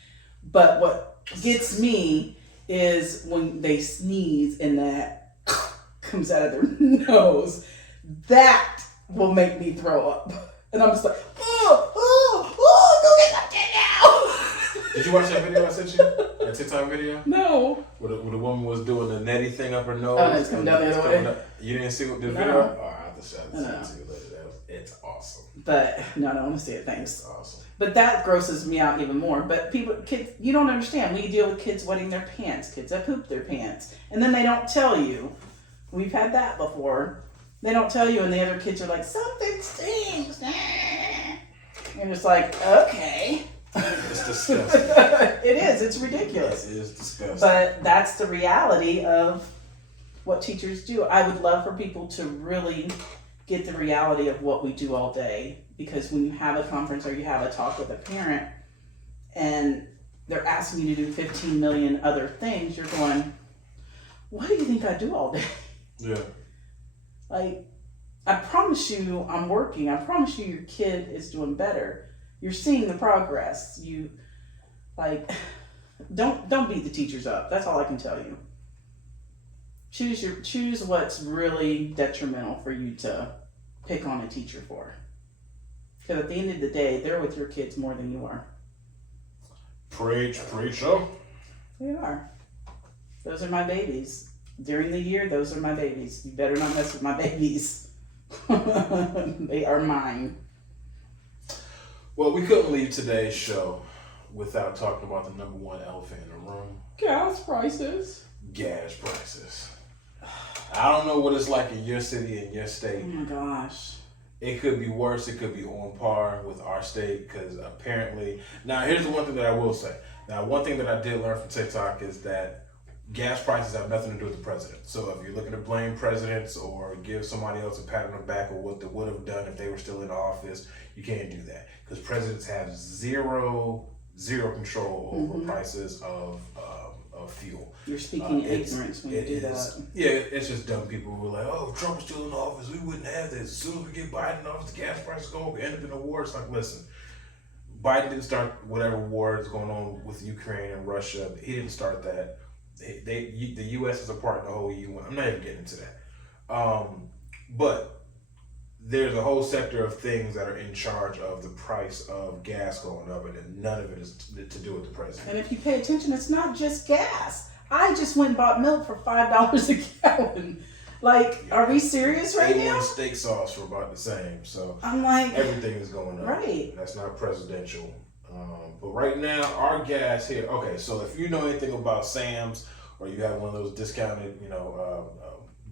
But what gets me is when they sneeze and that comes out of their nose. That will make me throw up. And I'm just like, go get that kid now. Did you watch that video I sent you? That TikTok video? No. Where the woman was doing the netty thing up her nose. Oh, it's coming down the other way. You didn't see the video? No. Oh, I have to show it to you later. It's awesome. But no, I don't want to see it. Thanks. It's awesome. But that grosses me out even more. But kids, you don't understand. We deal with kids wetting their pants, kids that poop their pants, and then they don't tell you. We've had that before. They don't tell you, and the other kids are like, something stinks. And it's like, okay. It's disgusting. It is. It's ridiculous. It is disgusting. But that's the reality of what teachers do. I would love for people to really get the reality of what we do all day. Because when you have a conference or you have a talk with a parent and they're asking you to do 15 million other things, you're going, what do you think I do all day? Yeah. Like, I promise you I'm working. I promise you your kid is doing better. You're seeing the progress. You, like, don't beat the teachers up. That's all I can tell you. Choose what's really detrimental for you to pick on a teacher for. Because at the end of the day, they're with your kids more than you are. Preach, oh. They are. Those are my babies. During the year, those are my babies. You better not mess with my babies. They are mine. Well, we couldn't leave today's show without talking about the number one elephant in the room. Gas prices. Gas prices. I don't know what it's like in your city and your state. Oh my gosh. It could be worse. It could be on par with our state because apparently... Now, here's the one thing that I will say. Now, one thing that I did learn from TikTok is that gas prices have nothing to do with the president. So if you're looking to blame presidents or give somebody else a pat on the back of what they would have done if they were still in office, you can't do that. Because presidents have zero control over prices of fuel. You're speaking ignorance when you do that. Yeah, it's just dumb people who are like, oh, if Trump was still in office, we wouldn't have this. As soon as we get Biden in office, the gas prices go up, we end up in a war. It's like, listen, Biden didn't start whatever war is going on with Ukraine and Russia. He didn't start that. The U.S. is a part of the whole UN. I'm not even getting into that. But there's a whole sector of things that are in charge of the price of gas going up, and none of it is to do with the president. And if you pay attention, it's not just gas. I just went and bought milk for $5 a gallon. Like, are we serious right now? Steak sauce for about the same. So I'm like, everything is going up. Right. That's not presidential. But right now, our gas here. Okay, so if you know anything about Sam's, or you have one of those discounted,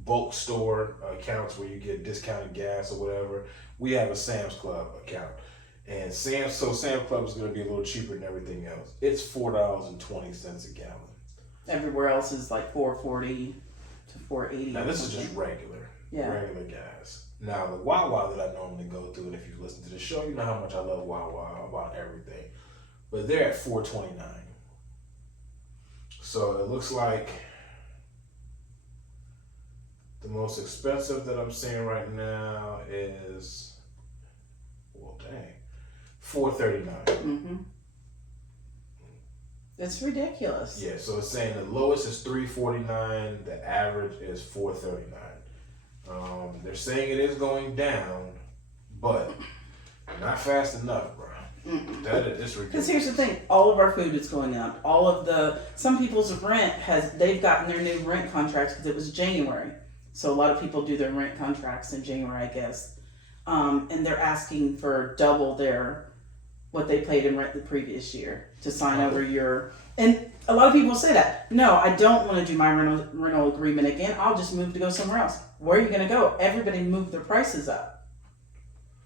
bulk store accounts where you get discounted gas or whatever, we have a Sam's Club account, and Sam's Club is going to be a little cheaper than everything else. It's $4.20 a gallon. Everywhere else is like $4.40 to $4.80. Now this is just regular gas. Now the Wawa that I normally go through, and if you listen to the show, you know how much I love Wawa about everything. But they're at $4.29. So it looks like the most expensive that I'm seeing right now is, $4.39. It's ridiculous. Yeah, so it's saying the lowest is $349, the average is $439. They're saying it is going down, but not fast enough, bro. That is ridiculous. Because here's the thing, all of our food is going up. Some people's rent they've gotten their new rent contracts because it was January. So a lot of people do their rent contracts in January, I guess. And they're asking for double what they paid in rent the previous year to sign over and a lot of people say that. No, I don't want to do my rental agreement again. I'll just move to go somewhere else. Where are you going to go? Everybody moved their prices up.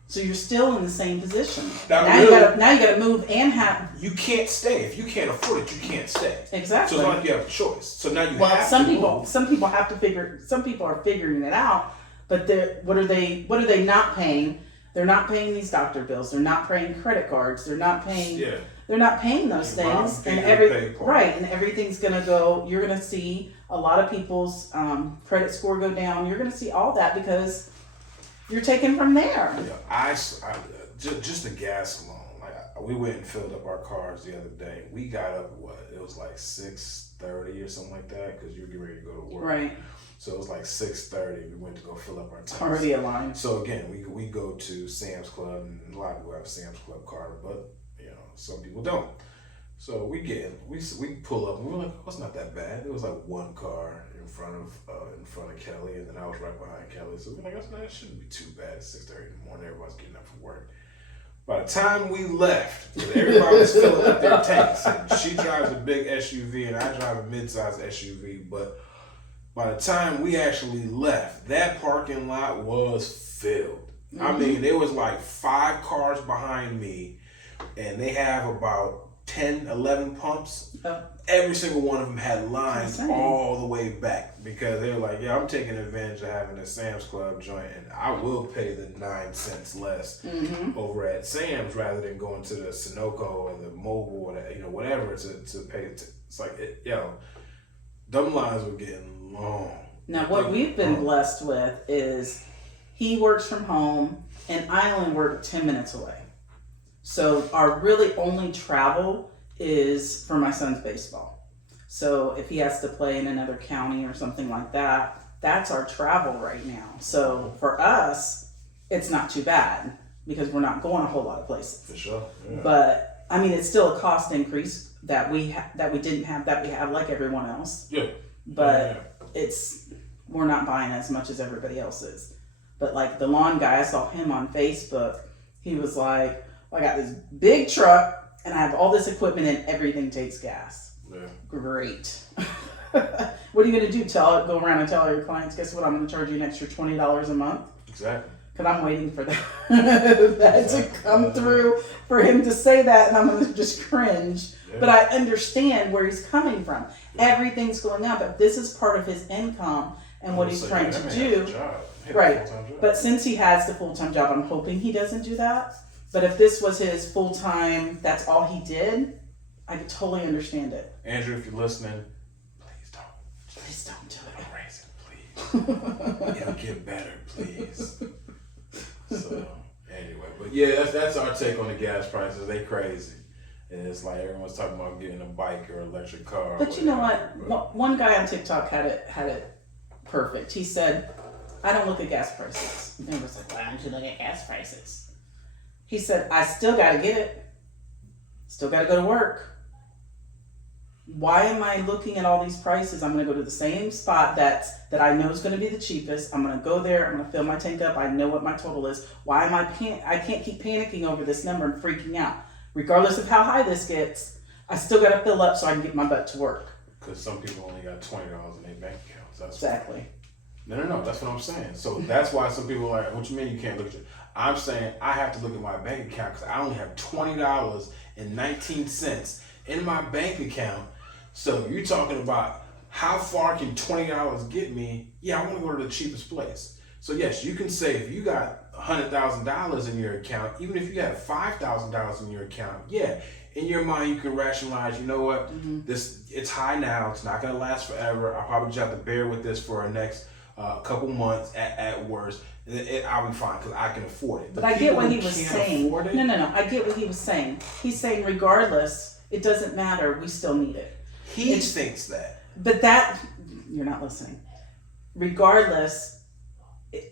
So you're still in the same position. Now you got to move and have. You can't stay if you can't afford it. You can't stay. Exactly. So it's not like you have a choice. So now you have to move. Some people have to figure. Some people are figuring it out. But what are they not paying? They're not paying these doctor bills. They're not paying credit cards. They're not paying. Yeah. They're not paying those things, and everything's gonna go. You're gonna see a lot of people's credit score go down. You're gonna see all that because you're taking from there. Yeah, I just the gas alone. Like we went and filled up our cars the other day. We got up it was like 6:30 or something like that because you were getting ready to go to work. Right. So it was like 6:30. We went to go fill up our tanks. Already a line. So again, we go to Sam's Club, and a lot of people have a Sam's Club card, but some people don't. So we pull up, and we're like, oh, it's not that bad. There was like one car in front of Kelly, and then I was right behind Kelly. So we're like, that shouldn't be too bad. It's 6:30 in the morning. Everybody's getting up for work. By the time we left, everybody was filling up their tanks, and she drives a big SUV, and I drive a mid-sized SUV, but by the time we actually left, that parking lot was filled. Mm-hmm. I mean, there was like 5 cars behind me, and they have about 10, 11 pumps. Oh. Every single one of them had lines all the way back because they were like, yeah, I'm taking advantage of having a Sam's Club joint, and I will pay the 9 cents less over at Sam's rather than going to the Sunoco or the Mobile or whatever to pay. It's like, them lines were getting long. Now, what we've been blessed with is he works from home, and I only work 10 minutes away. So our really only travel is for my son's baseball. So if he has to play in another county or something like that, that's our travel right now. So for us, it's not too bad because we're not going a whole lot of places. For sure. Yeah. But I mean, it's still a cost increase that we didn't have that we have like everyone else. Yeah. But we're not buying as much as everybody else is. But like the lawn guy, I saw him on Facebook. He was like, I got this big truck and I have all this equipment and everything takes gas. Yeah. Great. What are you going to do? Go around and tell all your clients, guess what? I'm going to charge you an extra $20 a month. Exactly. Because I'm waiting for that to come through for him to say that, and I'm going to just cringe. Yeah. But I understand where he's coming from. Yeah. Everything's going up, but this is part of his income and what he's trying to do. Right. But since he has the full-time job, I'm hoping he doesn't do that. But if this was his full-time, that's all he did, I could totally understand it. Andrew, if you're listening, please don't. Please don't do it. Don't raise it, please. It'll get better, please. So, anyway. But yeah, that's our take on the gas prices. They crazy. And it's like everyone's talking about getting a bike or electric car. But you know what? One guy on TikTok had it perfect. He said, I don't look at gas prices. And I was like, why don't you look at gas prices? He said, I still got to get it. Still got to go to work. Why am I looking at all these prices? I'm going to go to the same spot that I know is going to be the cheapest. I'm going to go there. I'm going to fill my tank up. I know what my total is. Why am I can't keep panicking over this number and freaking out. Regardless of how high this gets, I still got to fill up so I can get my butt to work. Because some people only got $20 in their bank accounts. Exactly. No. That's what I'm saying. So that's why some people are like, what you mean you can't look at it? I'm saying I have to look at my bank account because I only have $20.19 in my bank account. So you're talking about how far can $20 get me? Yeah, I want to go to the cheapest place. So yes, you can say if you got $100,000 in your account, even if you have $5,000 in your account, yeah, in your mind you can rationalize, you know what, it's high now, it's not going to last forever. I'll probably just have to bear with this for the next couple months at worst. I'll be fine because I can afford it. But I get what he was saying. No. I get what he was saying. He's saying regardless, It doesn't matter. We still need it. He thinks that. But that, you're not listening. Regardless,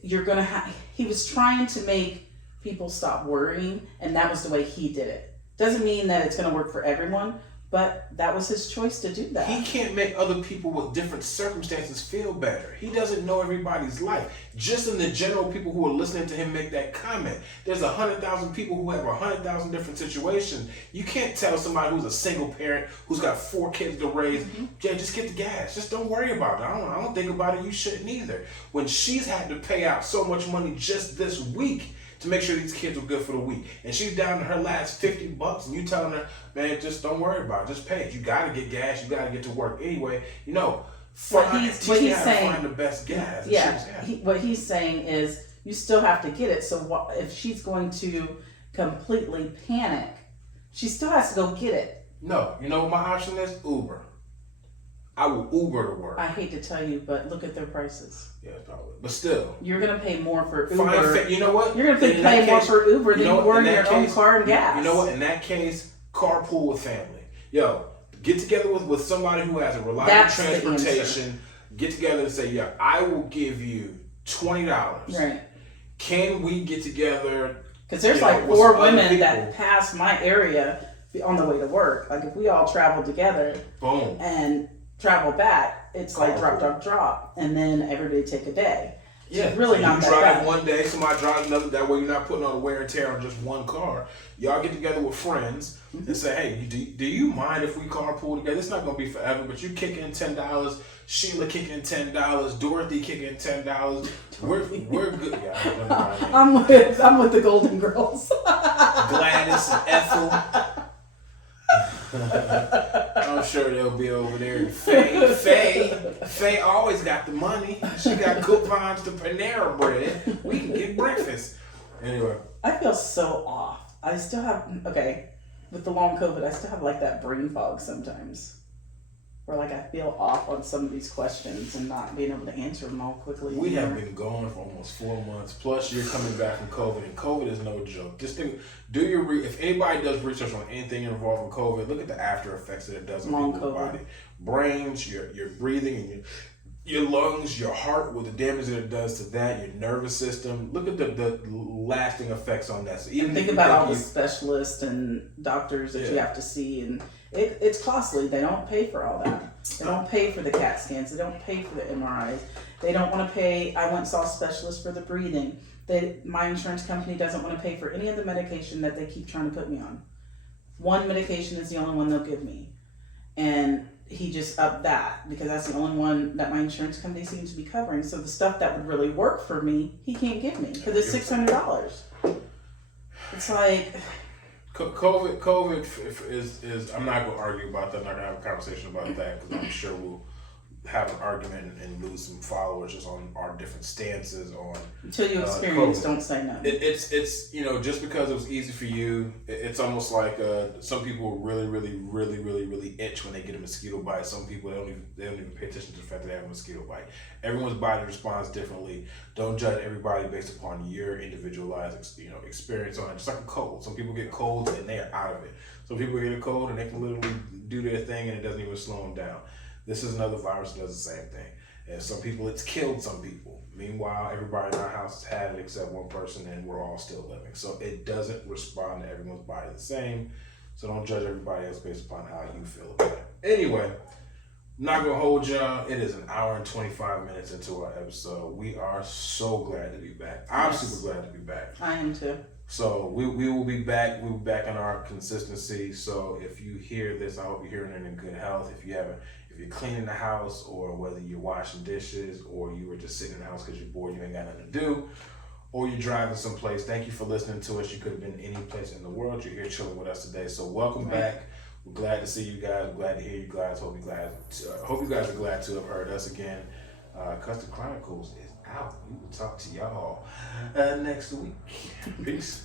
you're going to have, he was trying to make people stop worrying, and that was the way he did it. Doesn't mean that it's going to work for everyone, but that was his choice to do that. He can't make other people with different circumstances feel better. He doesn't know everybody's life. Just in the general people who are listening to him make that comment, there's 100,000 people who have 100,000 different situations. You can't tell somebody who's a single parent, who's got 4 kids to raise, yeah, just get the gas. Just don't worry about it. I don't think about it. You shouldn't either. When she's had to pay out so much money just this week to make sure these kids were good for the week, and she's down to her last $50, and you telling her, man, just don't worry about it, just pay it. You gotta get gas, you gotta get to work anyway. You know, teach me how to find the best gas. What he's saying is you still have to get it. So if she's going to completely panic, she still has to go get it. No, you know what my option is? Uber. I will Uber to work. I hate to tell you, but look at their prices. Yeah, probably. But still. You're going to pay more for Uber. You know what? You're going to pay more for Uber than you were in your own car and gas. You know what? In that case, carpool with family. Yo, get together with somebody who has a reliable transportation. Get together and say, yeah, I will give you $20. Right. Can we get together? Because there's like 4 women that pass my area on the way to work. Like if we all travel together. Boom. And travel back, it's like drop, and then everybody take a day. So it's really not that bad. You drive one day, somebody drives another. That way, you're not putting all the wear and tear on just one car. Y'all get together with friends and say, "Hey, do you mind if we carpool together? It's not gonna be forever, but you kick in $10. Sheila kick in $10. Dorothy kick in $10. We're good. Yeah, I'm with the Golden Girls. Gladys and Ethel." I'm sure they'll be over there. Faye always got the money. She got coupons to Panera Bread. We can get breakfast. Anyway. I feel so off. I still have, with the long COVID, I still have like that brain fog sometimes. Where like I feel off on some of these questions and not being able to answer them all quickly. We have been gone for almost 4 months. Plus, you're coming back from COVID, and COVID is no joke. Just think, if anybody does research on anything involving COVID, look at the after effects that it does on people's body, brains, your breathing, and your lungs, your heart, with the damage that it does to that, your nervous system. Look at the lasting effects on that. So even think about all the specialists and doctors that you have to see, and it's costly. They don't pay for all that. They don't pay for the CAT scans. They don't pay for the MRIs. They don't want to pay. I went and saw a specialist for the breathing. My insurance company doesn't want to pay for any of the medication that they keep trying to put me on. One medication is the only one they'll give me. And he just upped that because that's the only one that my insurance company seems to be covering. So the stuff that would really work for me, he can't give me because it's $600. It's like... COVID is. I'm not going to argue about that. I'm not going to have a conversation about that because I'm sure we'll have an argument and lose some followers just on our different stances on. Until you experience, COVID. Don't say no. It's just because it was easy for you. It's almost like some people really itch when they get a mosquito bite. Some people they don't even pay attention to the fact that they have a mosquito bite. Everyone's body responds differently. Don't judge everybody based upon your individualized experience on it. Just like a cold. Some people get colds and they're out of it. Some people get a cold and they can literally do their thing and it doesn't even slow them down. This is another virus that does the same thing. And some people, it's killed some people. Meanwhile, everybody in our house has had it except one person and we're all still living. So it doesn't respond to everyone's body the same. So don't judge everybody else based upon how you feel about it. Anyway, not going to hold y'all. It is an hour and 25 minutes into our episode. We are so glad to be back. I'm super glad to be back. I am too. So we will be back. We'll be back on our consistency. So if you hear this, I hope you're hearing it in good health. If you're cleaning the house, or whether you're washing dishes, or you were just sitting in the house because you're bored, you ain't got nothing to do, or you're driving someplace, thank you for listening to us. You could have been any place in the world. You're here chilling with us today. So welcome back. We're glad to see you guys. We're glad to hear you guys. Hope you guys are glad to have heard us again. Custer Chronicles is out. We will talk to y'all next week. Peace.